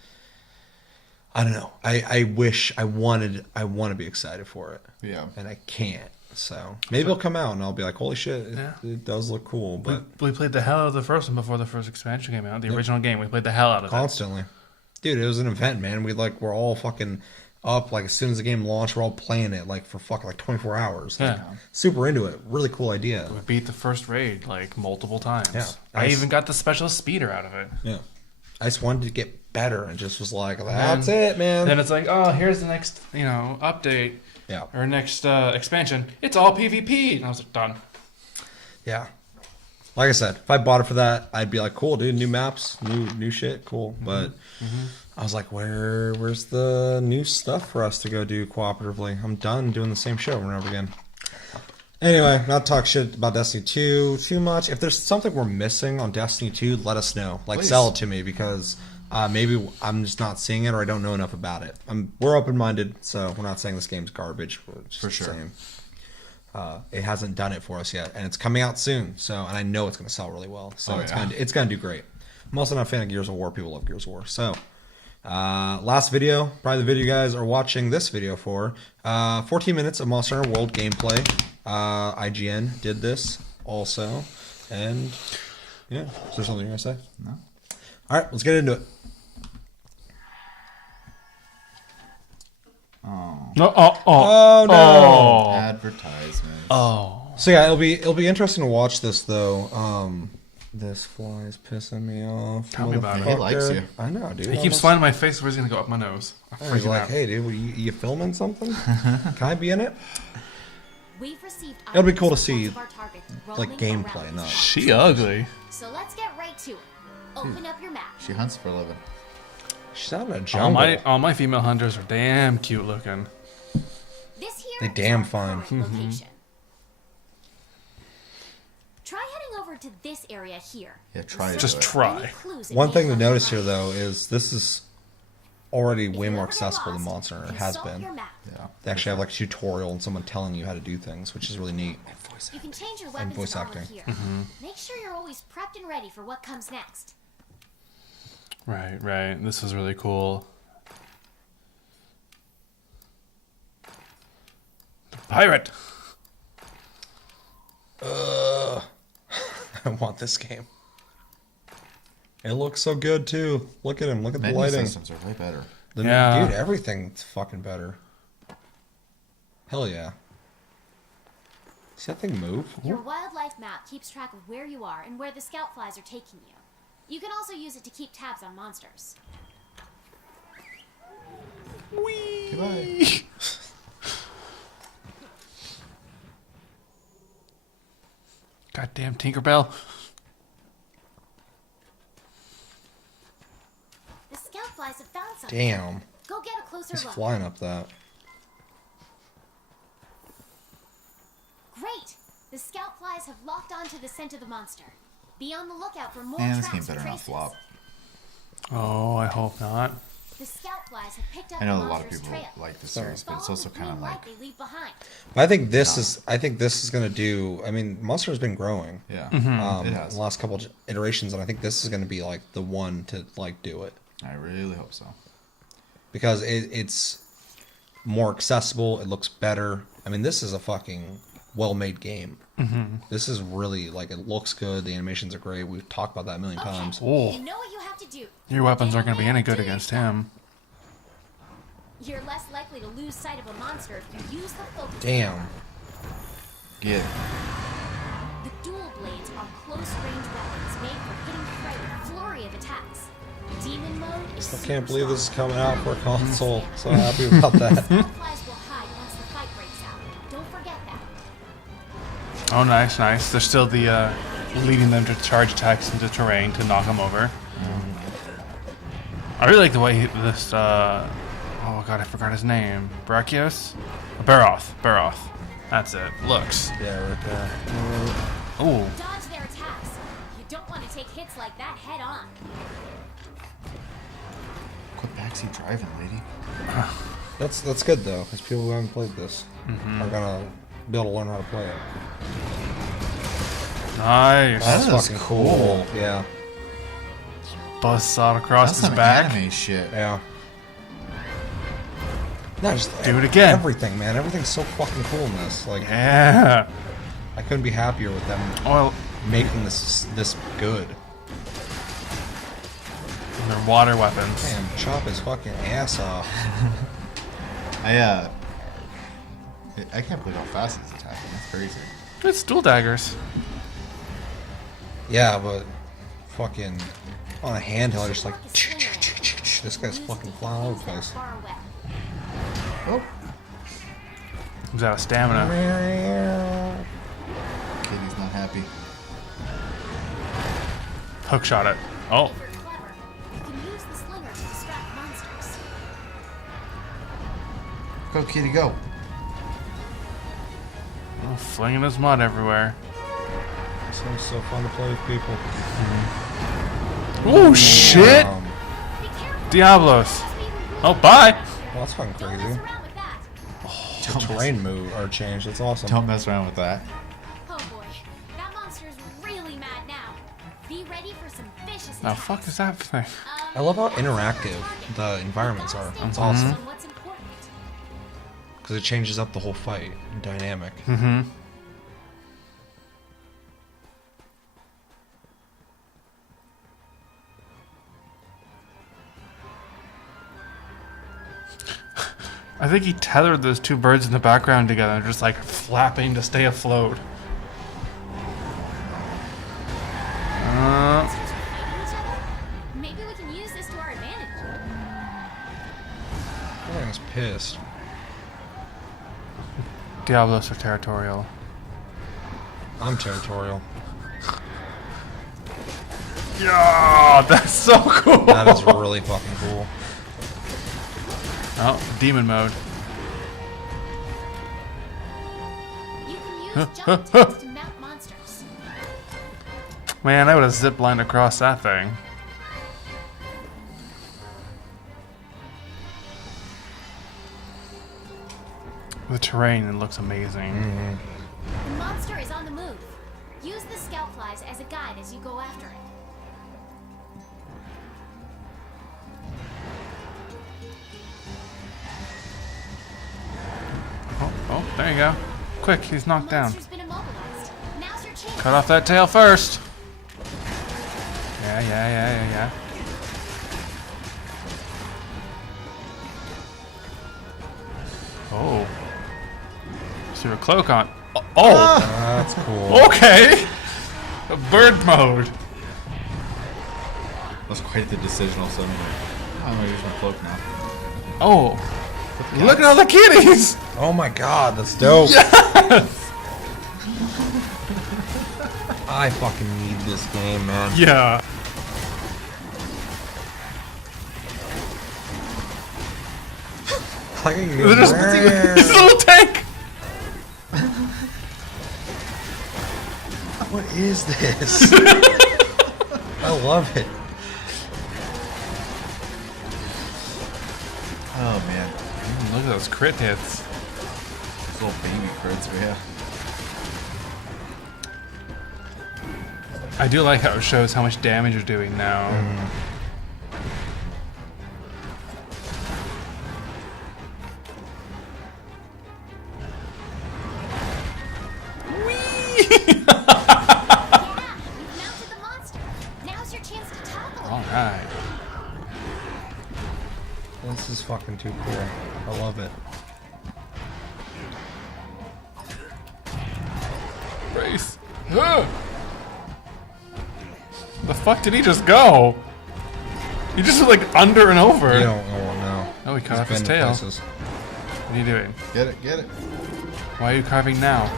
I don't know. I wish I want to be excited for it. Yeah. And I can't. So maybe it'll come out and I'll be like, holy shit, Yeah. it does look cool. But We played the hell out of the first one before the first expansion came out. The original game, we played the hell out of it. constantly, dude, it was an event, man. We're all fucking up like as soon as the game launched. We're all playing it like for fucking like 24 hours. Like, Yeah. super into it. Really cool idea. We beat the first raid like multiple times. Yeah. I even got the special speeder out of it. Yeah. I just wanted to get better and just was like, that's it, man. Then it's like, oh, here's the next, update. Yeah. Or next expansion. It's all PvP. And I was like, done. Yeah. Like I said, if I bought it for that, I'd be like, cool, dude, new maps, new shit, cool. But I was like, where's the new stuff for us to go do cooperatively? I'm done doing the same shit over and over again. Anyway, not to talk shit about Destiny 2 too much. If there's something we're missing on Destiny 2, let us know. Like, Please. sell it to me because maybe I'm just not seeing it or I don't know enough about it. We're open-minded, so we're not saying this game's garbage. We're just For sure. saying it hasn't done it for us yet, and it's coming out soon. So, and I know it's going to sell really well. So it's gonna do great. I'm also not a fan of Gears of War. People love Gears of War. So, last video, probably the video you guys are watching this video for. 14 minutes of Monster Hunter World gameplay. IGN did this also, and yeah. Is there something you're gonna say? No. All right, let's get into it. Oh. Oh no! Advertisement. Oh. So yeah, it'll be interesting to watch this though. This fly is pissing me off. Tell me about it. He likes you. I know, dude. He keeps flying in my face, where he's gonna go up my nose. I'm He's freaking like, out. hey, dude, you filming something? Can I be in it? We've received It'll be cool to items see, of our target like, roaming gameplay, around. not. She ugly. So let's get right to it. Open up your map. She hunts for a living. She's out in a jungle. All my female hunters are damn cute looking. This here They is damn our fine. current location. Try heading over to this area here. Yeah, try it. Just try. One thing to notice here, though, is this is already way more accessible than Monster Hunter. It has been. Yeah. They actually have like a tutorial and someone telling you how to do things, which is really neat. You can change your And weapons voice power acting. here. Mm-hmm. Make sure you're always prepped and ready for what comes next. Right. This is really cool. The pirate. I want this game. It looks so good too. Look at him. Look at the Menu lighting. systems are way better. Yeah. Dude, everything's fucking better. Hell yeah. See that thing move? Your wildlife map keeps track of where you are and where the scout flies are taking you. You can also use it to keep tabs on monsters. Goodbye. Goddamn Tinkerbell. The scout flies have found something. Damn. Go get a closer He's look. flying up that. Great! The scout flies have locked onto the scent of the monster. Be on the lookout for more Man, this traps game or better not traces. flop. Oh, I hope not. The scout flies have picked up I know the a lot of monster's people trail. like this series, but it's Follow also the kind of green like light they leave behind. But I think this is gonna do. I mean, Monster's been growing. yeah, Mm-hmm. it has. The last couple iterations, and I think this is gonna be like the one to like do it I really hope so. because it's more accessible. It looks better. I mean, this is a fucking well-made game. Mm-hmm. This is really like it looks good. The animations are great. We've talked about that a million times. Oh, You know what you have to do. your weapons aren't Get going to be in any there, good do against it. him. You're less likely to lose sight of a monster if you use the focus. Damn. Get it. The dual blades are close-range weapons made for hitting prey with a flurry of attacks. Demon mode is I can't believe this is coming out for a Mm-hmm. console. So happy about that. Scout flies will hide once the fight breaks out. Don't forget that. Oh, nice. They're still the leading them to charge attacks into terrain to knock them over. I really like the way this. Oh god, I forgot his name. Brachios? Baroth. That's it. Looks. Yeah, right there. Oh. Dodge their attacks. You don't want to take hits like that head on. Quit backseat driving, lady. That's good though, because people who haven't played this Mm-hmm. are gonna be able to learn how to play it. Nice. That's That is fucking cool. Yeah. Buzzsaw across That's his some back. anime shit. Yeah. No, just Do it again. Everything, man. Everything's so fucking cool in this. Like, Yeah. I couldn't be happier with them Well, making this good. and they're water weapons. Damn, chop his fucking ass off. I can't believe how fast he's attacking. That's crazy. It's dual daggers. Yeah, but fucking on a handheld, just like this guy's fucking flying all over the place. Oh, He's out of stamina. Kitty's not happy. Hook shot it. Oh. If you're clever, you can use the slinger to distract monsters. Go, Kitty, go. Oh, flinging his mud everywhere. This one's so fun to play with people. Oh shit! Diablos. Oh, bye. Well, that's fucking crazy. Around with that. The terrain move or change. That's awesome. Don't mess around with that. Oh boy, that monster's really mad now. Be ready for some vicious The attacks. fuck is that thing? I love how interactive the environments are. That's awesome. On what's important. Because it changes up the whole fight dynamic. Mm-hmm. I think he tethered those two birds in the background together, just like flapping to stay afloat. Monsters are fighting each other? Maybe we can use this to our advantage. I was pissed. Diablos are territorial. I'm territorial. Yeah, that's so cool. That is really fucking cool. Oh, demon mode. You can use jump attacks to mount monsters. Man, I would have ziplined across that thing. The terrain looks amazing. The monster is on the move. Use the scout flies as a guide as you go after it. Oh, there you go. Quick, he's knocked The down. monster's been immobilized. Now's your chance. Cut off that tail first. Yeah. Oh. So a cloak on. Oh! That's cool. Okay! Bird mode. That's quite the decision all of a sudden. I'm gonna use my cloak now. Oh. Look at all the kitties! Oh my god, that's dope. Yes! I fucking need this game, man. Yeah. I can They're just it's a little tank! What is this? I love it. Oh man, Look at those crit hits. those little baby crits, but yeah. I do like how it shows how much damage you're doing now. Yeah, you've mounted the monster. Now's your chance to tackle it. Alright. This is fucking too cool. I love it. Brace. Ugh. The fuck did he just go? He just went like under and over. You don't know. Oh, he cut He's off his been to tail. places. What are you doing? Get it, get it. Why are you carving now?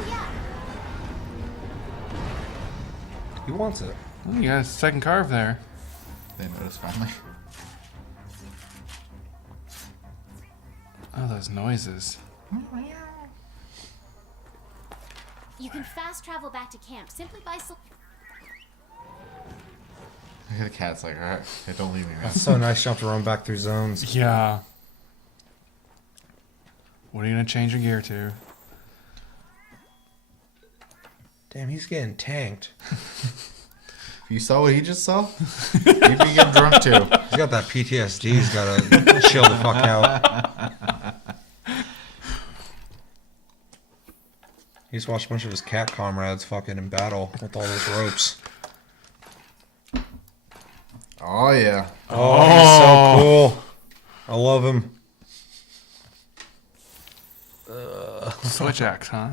He wants it. Oh, you got a second carve there. They noticed finally. Oh, those noises. You can fast travel back to camp simply by The cat's like, alright, hey, don't leave me, man. It's so nice jump to run back through zones. Yeah. What are you gonna change your gear to? Damn, he's getting tanked. If you saw what he just saw, you'd be getting drunk too. He's got that PTSD. He's got to chill the fuck out. He's watched a bunch of his cat comrades fucking in battle with all those ropes. Oh yeah. Oh, he's so cool. I love him. Switch axe, huh?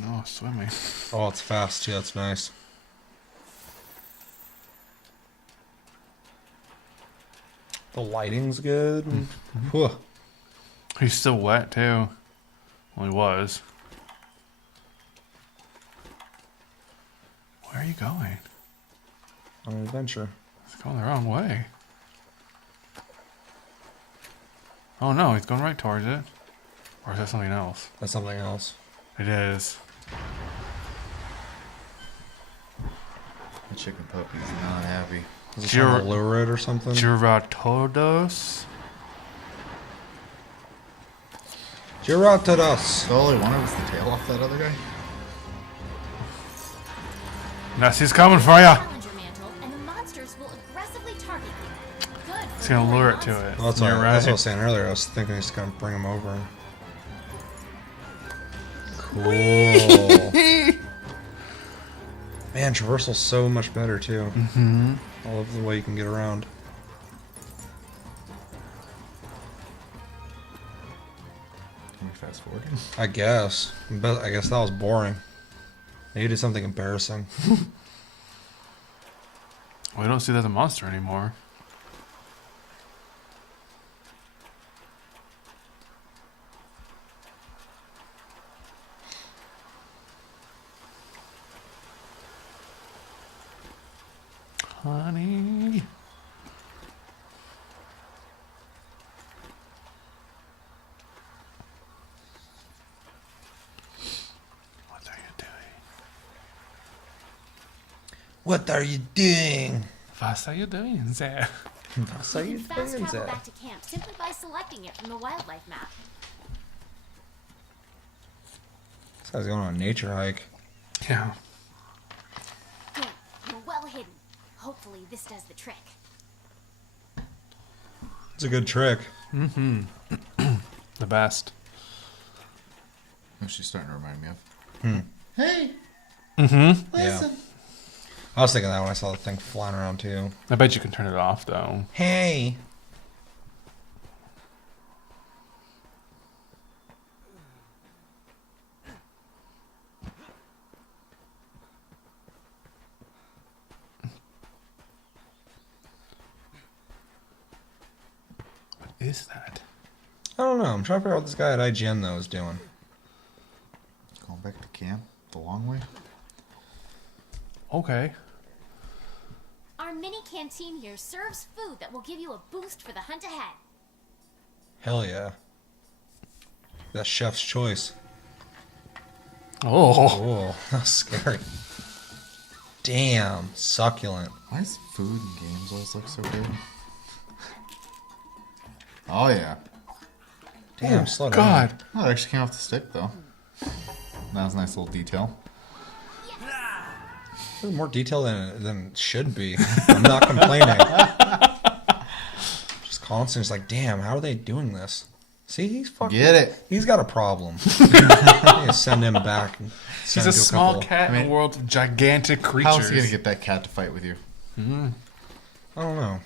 No, swimming. Oh, it's fast. Yeah, it's nice. The lighting's good. Whew. He's still wet too. Well, he was. Where are you going? On an adventure. He's going the wrong way. Oh no, he's going right towards it. Or is that something else? That's something else. It is. The chicken puppy's not happy. Is it trying to lure it or something? Giratodos? Giratodos. So all I wanted was the tail off that other guy? Nessie's coming for ya! Challenger mantle, and the monsters will aggressively target you. Good. He's gonna lure it to it. Well, that's You're what right. I was saying earlier. I was thinking he's going to bring him over. Cool. Man, traversal's so much better, too. Mm-hmm. I love the way you can get around. Can we fast forward? I guess. But I guess that was boring. They did something embarrassing. We don't see that as a monster anymore. Honey. What are you doing? What are you doing? What are you doing there? What are You you can fast doing travel there? back to camp simply by selecting it from the wildlife map. This guy's going on a nature hike. Yeah. Good. You're well hidden. Hopefully this does the trick. It's a good trick. Mm-hmm. The best. Oh, she's starting to remind me of. Hey! Mm-hmm. Yeah. I was thinking that when I saw the thing flying around, too. I bet you can turn it off, though. Hey! What is that? I don't know. I'm trying to figure out what this guy at IGN, though, is doing. Going back to camp the long way? Okay. Our mini canteen here serves food that will give you a boost for the hunt ahead. Hell yeah. That's chef's choice. Oh. Oh, that's scary. Damn, succulent. Why does food and games always look so good? Oh, yeah. Damn, slow down. God. Oh, it actually came off the stick, though. That was a nice little detail. There's more detail than it should be. I'm not complaining. Just constant. It's like, damn, how are they doing this? See, he's fucking. Get it. He's got a problem. I need to send him back. And send He's a him to small couple- cat in a world of gigantic creatures. How's he going to get that cat to fight with you? Mm-hmm. I don't know.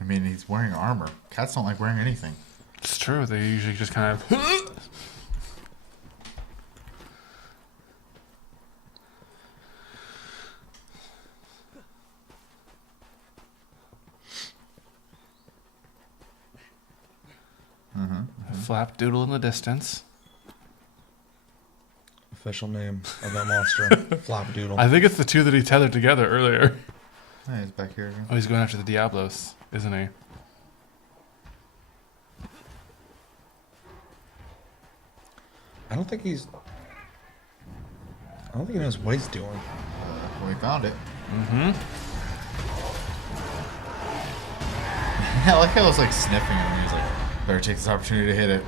I mean, he's wearing armor. Cats don't like wearing anything. It's true. They usually just kind of... Flap doodle in the distance. Official name of that monster. Flapdoodle. I think it's the two that he tethered together earlier. Hey, he's back here again. Oh, he's going after the Diablos, isn't he? I don't think he knows what he's doing. Well, we found it. Mm-hmm. I like how I was like sniffing him. He's like, better take this opportunity to hit it.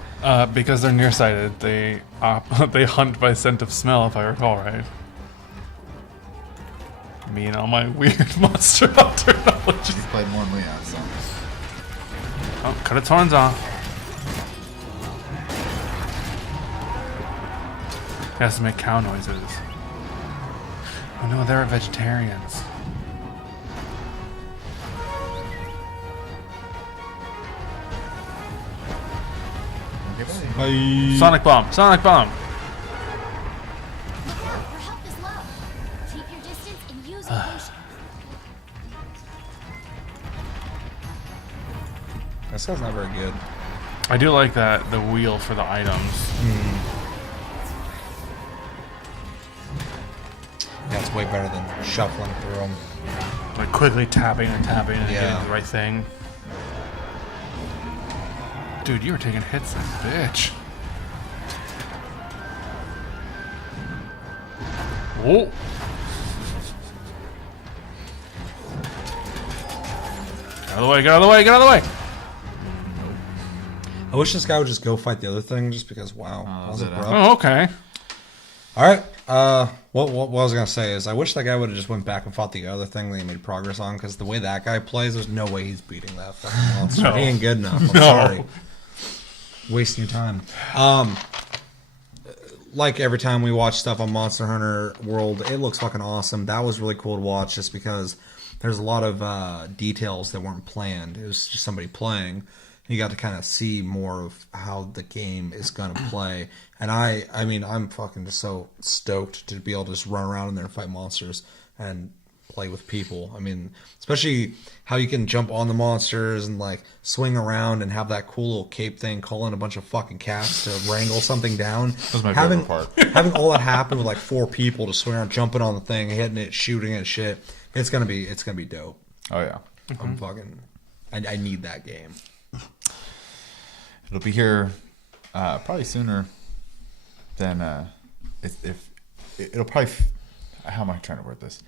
Because they're nearsighted, they hunt by scent of smell, if I recall right. Me and all my weird monster hunter knowledge. You played more than we have, so. Oh, cut its horns off. He has to make cow noises. Oh no, they're vegetarians. Bye. Sonic bomb! Sonic bomb! Your health is low. Keep your distance and use a potion. This guy's not very good. I do like that, the wheel for the items. Yeah, it's way better than shuffling through them. Like quickly tapping and tapping and getting the right thing. Dude, you were taking hits like a bitch. Whoa. Get out of the way, get out of the way, get out of the way! I wish this guy would just go fight the other thing, just because, wow. That was abrupt. Oh, okay. Alright, what I was going to say is, I wish that guy would have just went back and fought the other thing that he made progress on, because the way that guy plays, there's no way he's beating that fucking monster. No. He ain't good enough. I'm No. sorry. Wasting your time. Like every time we watch stuff on Monster Hunter World, it looks fucking awesome. That was really cool to watch, just because there's a lot of details that weren't planned. It was just somebody playing. You got to kind of see more of how the game is going to play. And I mean, I'm fucking just so stoked to be able to just run around in there and fight monsters and play with people. I mean, especially how you can jump on the monsters and like swing around and have that cool little cape thing, call in a bunch of fucking cats to wrangle something down. That's my favorite part. Having all that happen with like 4 people to swing around, jumping on the thing, hitting it, shooting it, shit. It's gonna be dope. Oh yeah. I'm fucking. I need that game. It'll be here probably sooner than if it'll probably. How am I trying to word this?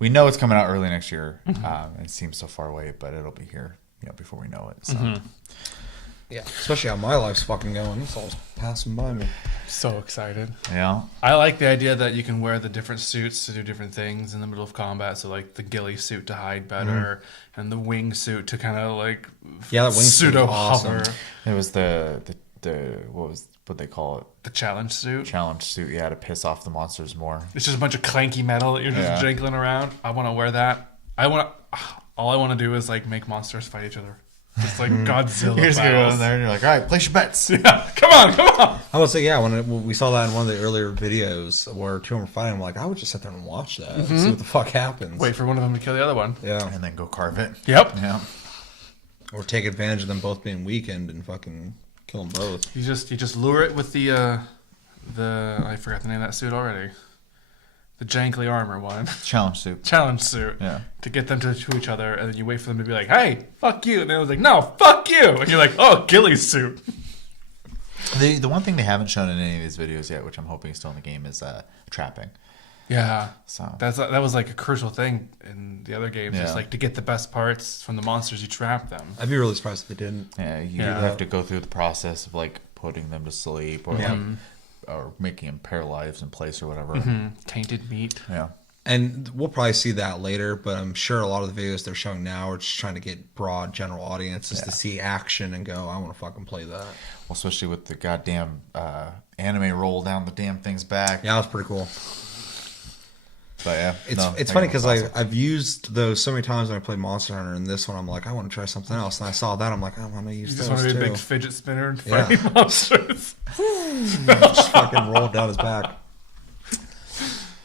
We know it's coming out early next year. It seems so far away, but it'll be here, before we know it. So. Yeah, especially how my life's fucking going. It's all passing by me. So excited. Yeah. I like the idea that you can wear the different suits to do different things in the middle of combat. So like the ghillie suit to hide better, and the wing suit to kind of like that wing suit pseudo was awesome. hover. It was the what they call it? The challenge suit. Challenge suit, yeah, to piss off the monsters more. It's just a bunch of clanky metal that you're just jangling around. I want to wear that. All I want to do is like make monsters fight each other. Just like Godzilla. You're just gonna go battles. in there and you're like, all right, place your bets. Yeah, come on. I would say, yeah, when we saw that in one of the earlier videos where 2 of them were fighting, I'm like, I would just sit there and watch that and see what the fuck happens. Wait for one of them to kill the other one. Yeah. And then go carve it. Yep. Yeah. Or take advantage of them both being weakened and fucking kill them both. You just lure it with the I forgot the name of that suit already. The jankly armor one. Challenge suit. Challenge suit. Yeah. To get them to each other, and then you wait for them to be like, hey, fuck you. And then it was like, no, fuck you. And you're like, oh, ghillie suit. The one thing they haven't shown in any of these videos yet, which I'm hoping is still in the game, is trapping. Yeah. So that was like a crucial thing in the other games. Yeah. Just like to get the best parts from the monsters, you trap them. I'd be really surprised if they didn't. Yeah, you have to go through the process of like putting them to sleep or or making them paralyzed in place or whatever. Tainted meat. Yeah. And we'll probably see that later, but I'm sure a lot of the videos they're showing now are just trying to get broad general audiences to see action and go, I want to fucking play that. Well, especially with the goddamn anime roll down the damn thing's back. Yeah, that was pretty cool. But yeah, it's funny because I've used those so many times when I played Monster Hunter, and this one I'm like, I want to try something else, and I saw that I'm like, I want to use You those just want to be too. a big fidget spinner and fighting monsters. Just fucking roll down his back.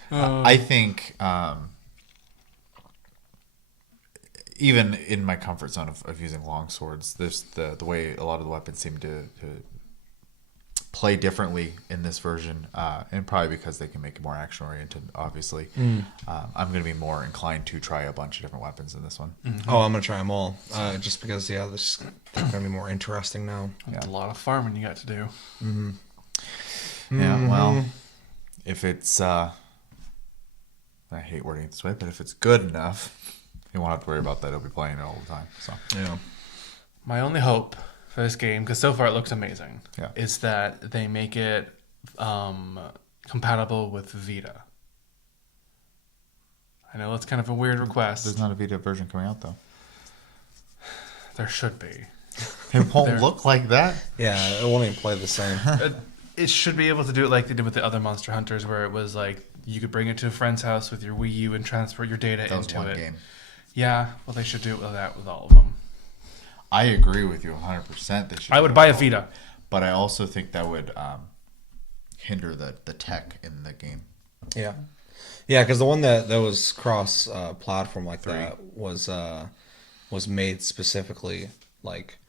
I think even in my comfort zone of using long swords, there's the way a lot of the weapons seem to play differently in this version, and probably because they can make it more action oriented. Obviously, I'm going to be more inclined to try a bunch of different weapons in this one. Oh, I'm gonna try them all, just because this is gonna be more interesting now. That's a lot of farming you got to do. Yeah, well, if it's I hate wording it this way, but if it's good enough, you won't have to worry about that. I'll be playing it all the time. So Yeah. My only hope for this game, because so far it looks amazing, Yeah. is that they make it compatible with Vita. I know that's kind of a weird request. there's not a Vita version coming out though. There should be. It won't look like that. Yeah, it won't even play the same. It should be able to do it like they did with the other Monster Hunters, where it was like You could bring it to a friend's house with your Wii U and transfer your data That was into one it. game. Yeah, well, they should do that with all of them. I agree with you 100%. They should. I would buy a Vita. But I also think that would hinder the tech in the game. Yeah. Yeah, because the one that was cross platform like that was made specifically like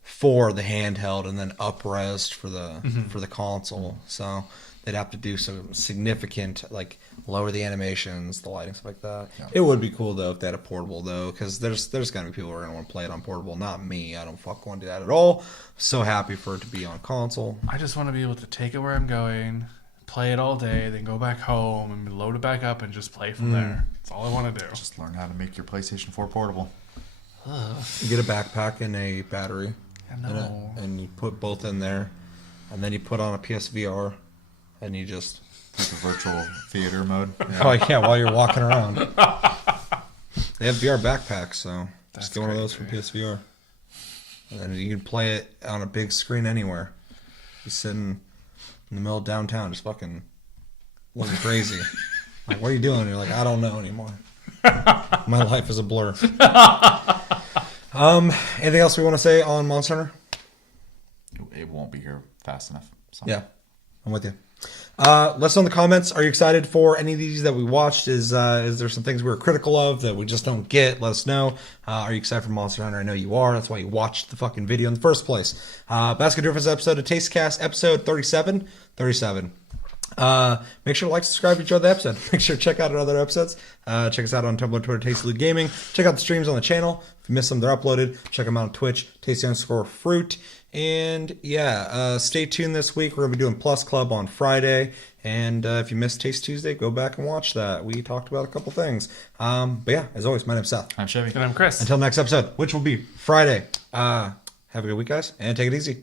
for the handheld and then up-resed for the console. So they'd have to do some significant, like, lower the animations, the lighting, stuff like that. Yeah. It would be cool, though, if they had a portable, though, because there's going to be people who are going to want to play it on portable. Not me. I don't fuck want to do that at all. So happy for it to be on console. I just want to be able to take it where I'm going, play it all day, then go back home and load it back up and just play from there. That's all I want to do. Just learn how to make your PlayStation 4 portable. You get a backpack and a battery. I know. And you put both in there. And then you put on a PSVR. And you just... Like a virtual theater mode. Yeah. Oh, yeah, while you're walking around. They have VR backpacks, so just get one of those from PSVR. And then you can play it on a big screen anywhere. You're sitting in the middle of downtown just fucking looking crazy. Like, what are you doing? And you're like, I don't know anymore. My life is a blur. Anything else we want to say on Monster Hunter? It won't be here fast enough. So. Yeah, I'm with you. Let us know in the comments. Are you excited for any of these that we watched? Is there some things we were critical of that we just don't get? Let us know. Are you excited for Monster Hunter? I know you are. That's why you watched the fucking video in the first place. Basket Difference episode of Tastecast, episode 37. Make sure to like, subscribe, enjoy the episode. Make sure to check out our other episodes. Check us out on Tumblr, Twitter, Tasty Loot Gaming. Check out the streams on the channel. If you missed them, they're uploaded. Check them out on Twitch, Tasty_Fruit. And yeah, stay tuned this week. We're going to be doing Plus Club on Friday. And if you missed Taste Tuesday, go back and watch that. We talked about a couple things. But yeah, as always, my name's Seth. I'm Chevy. And I'm Chris. Until next episode, which will be Friday. Have a good week, guys, and take it easy.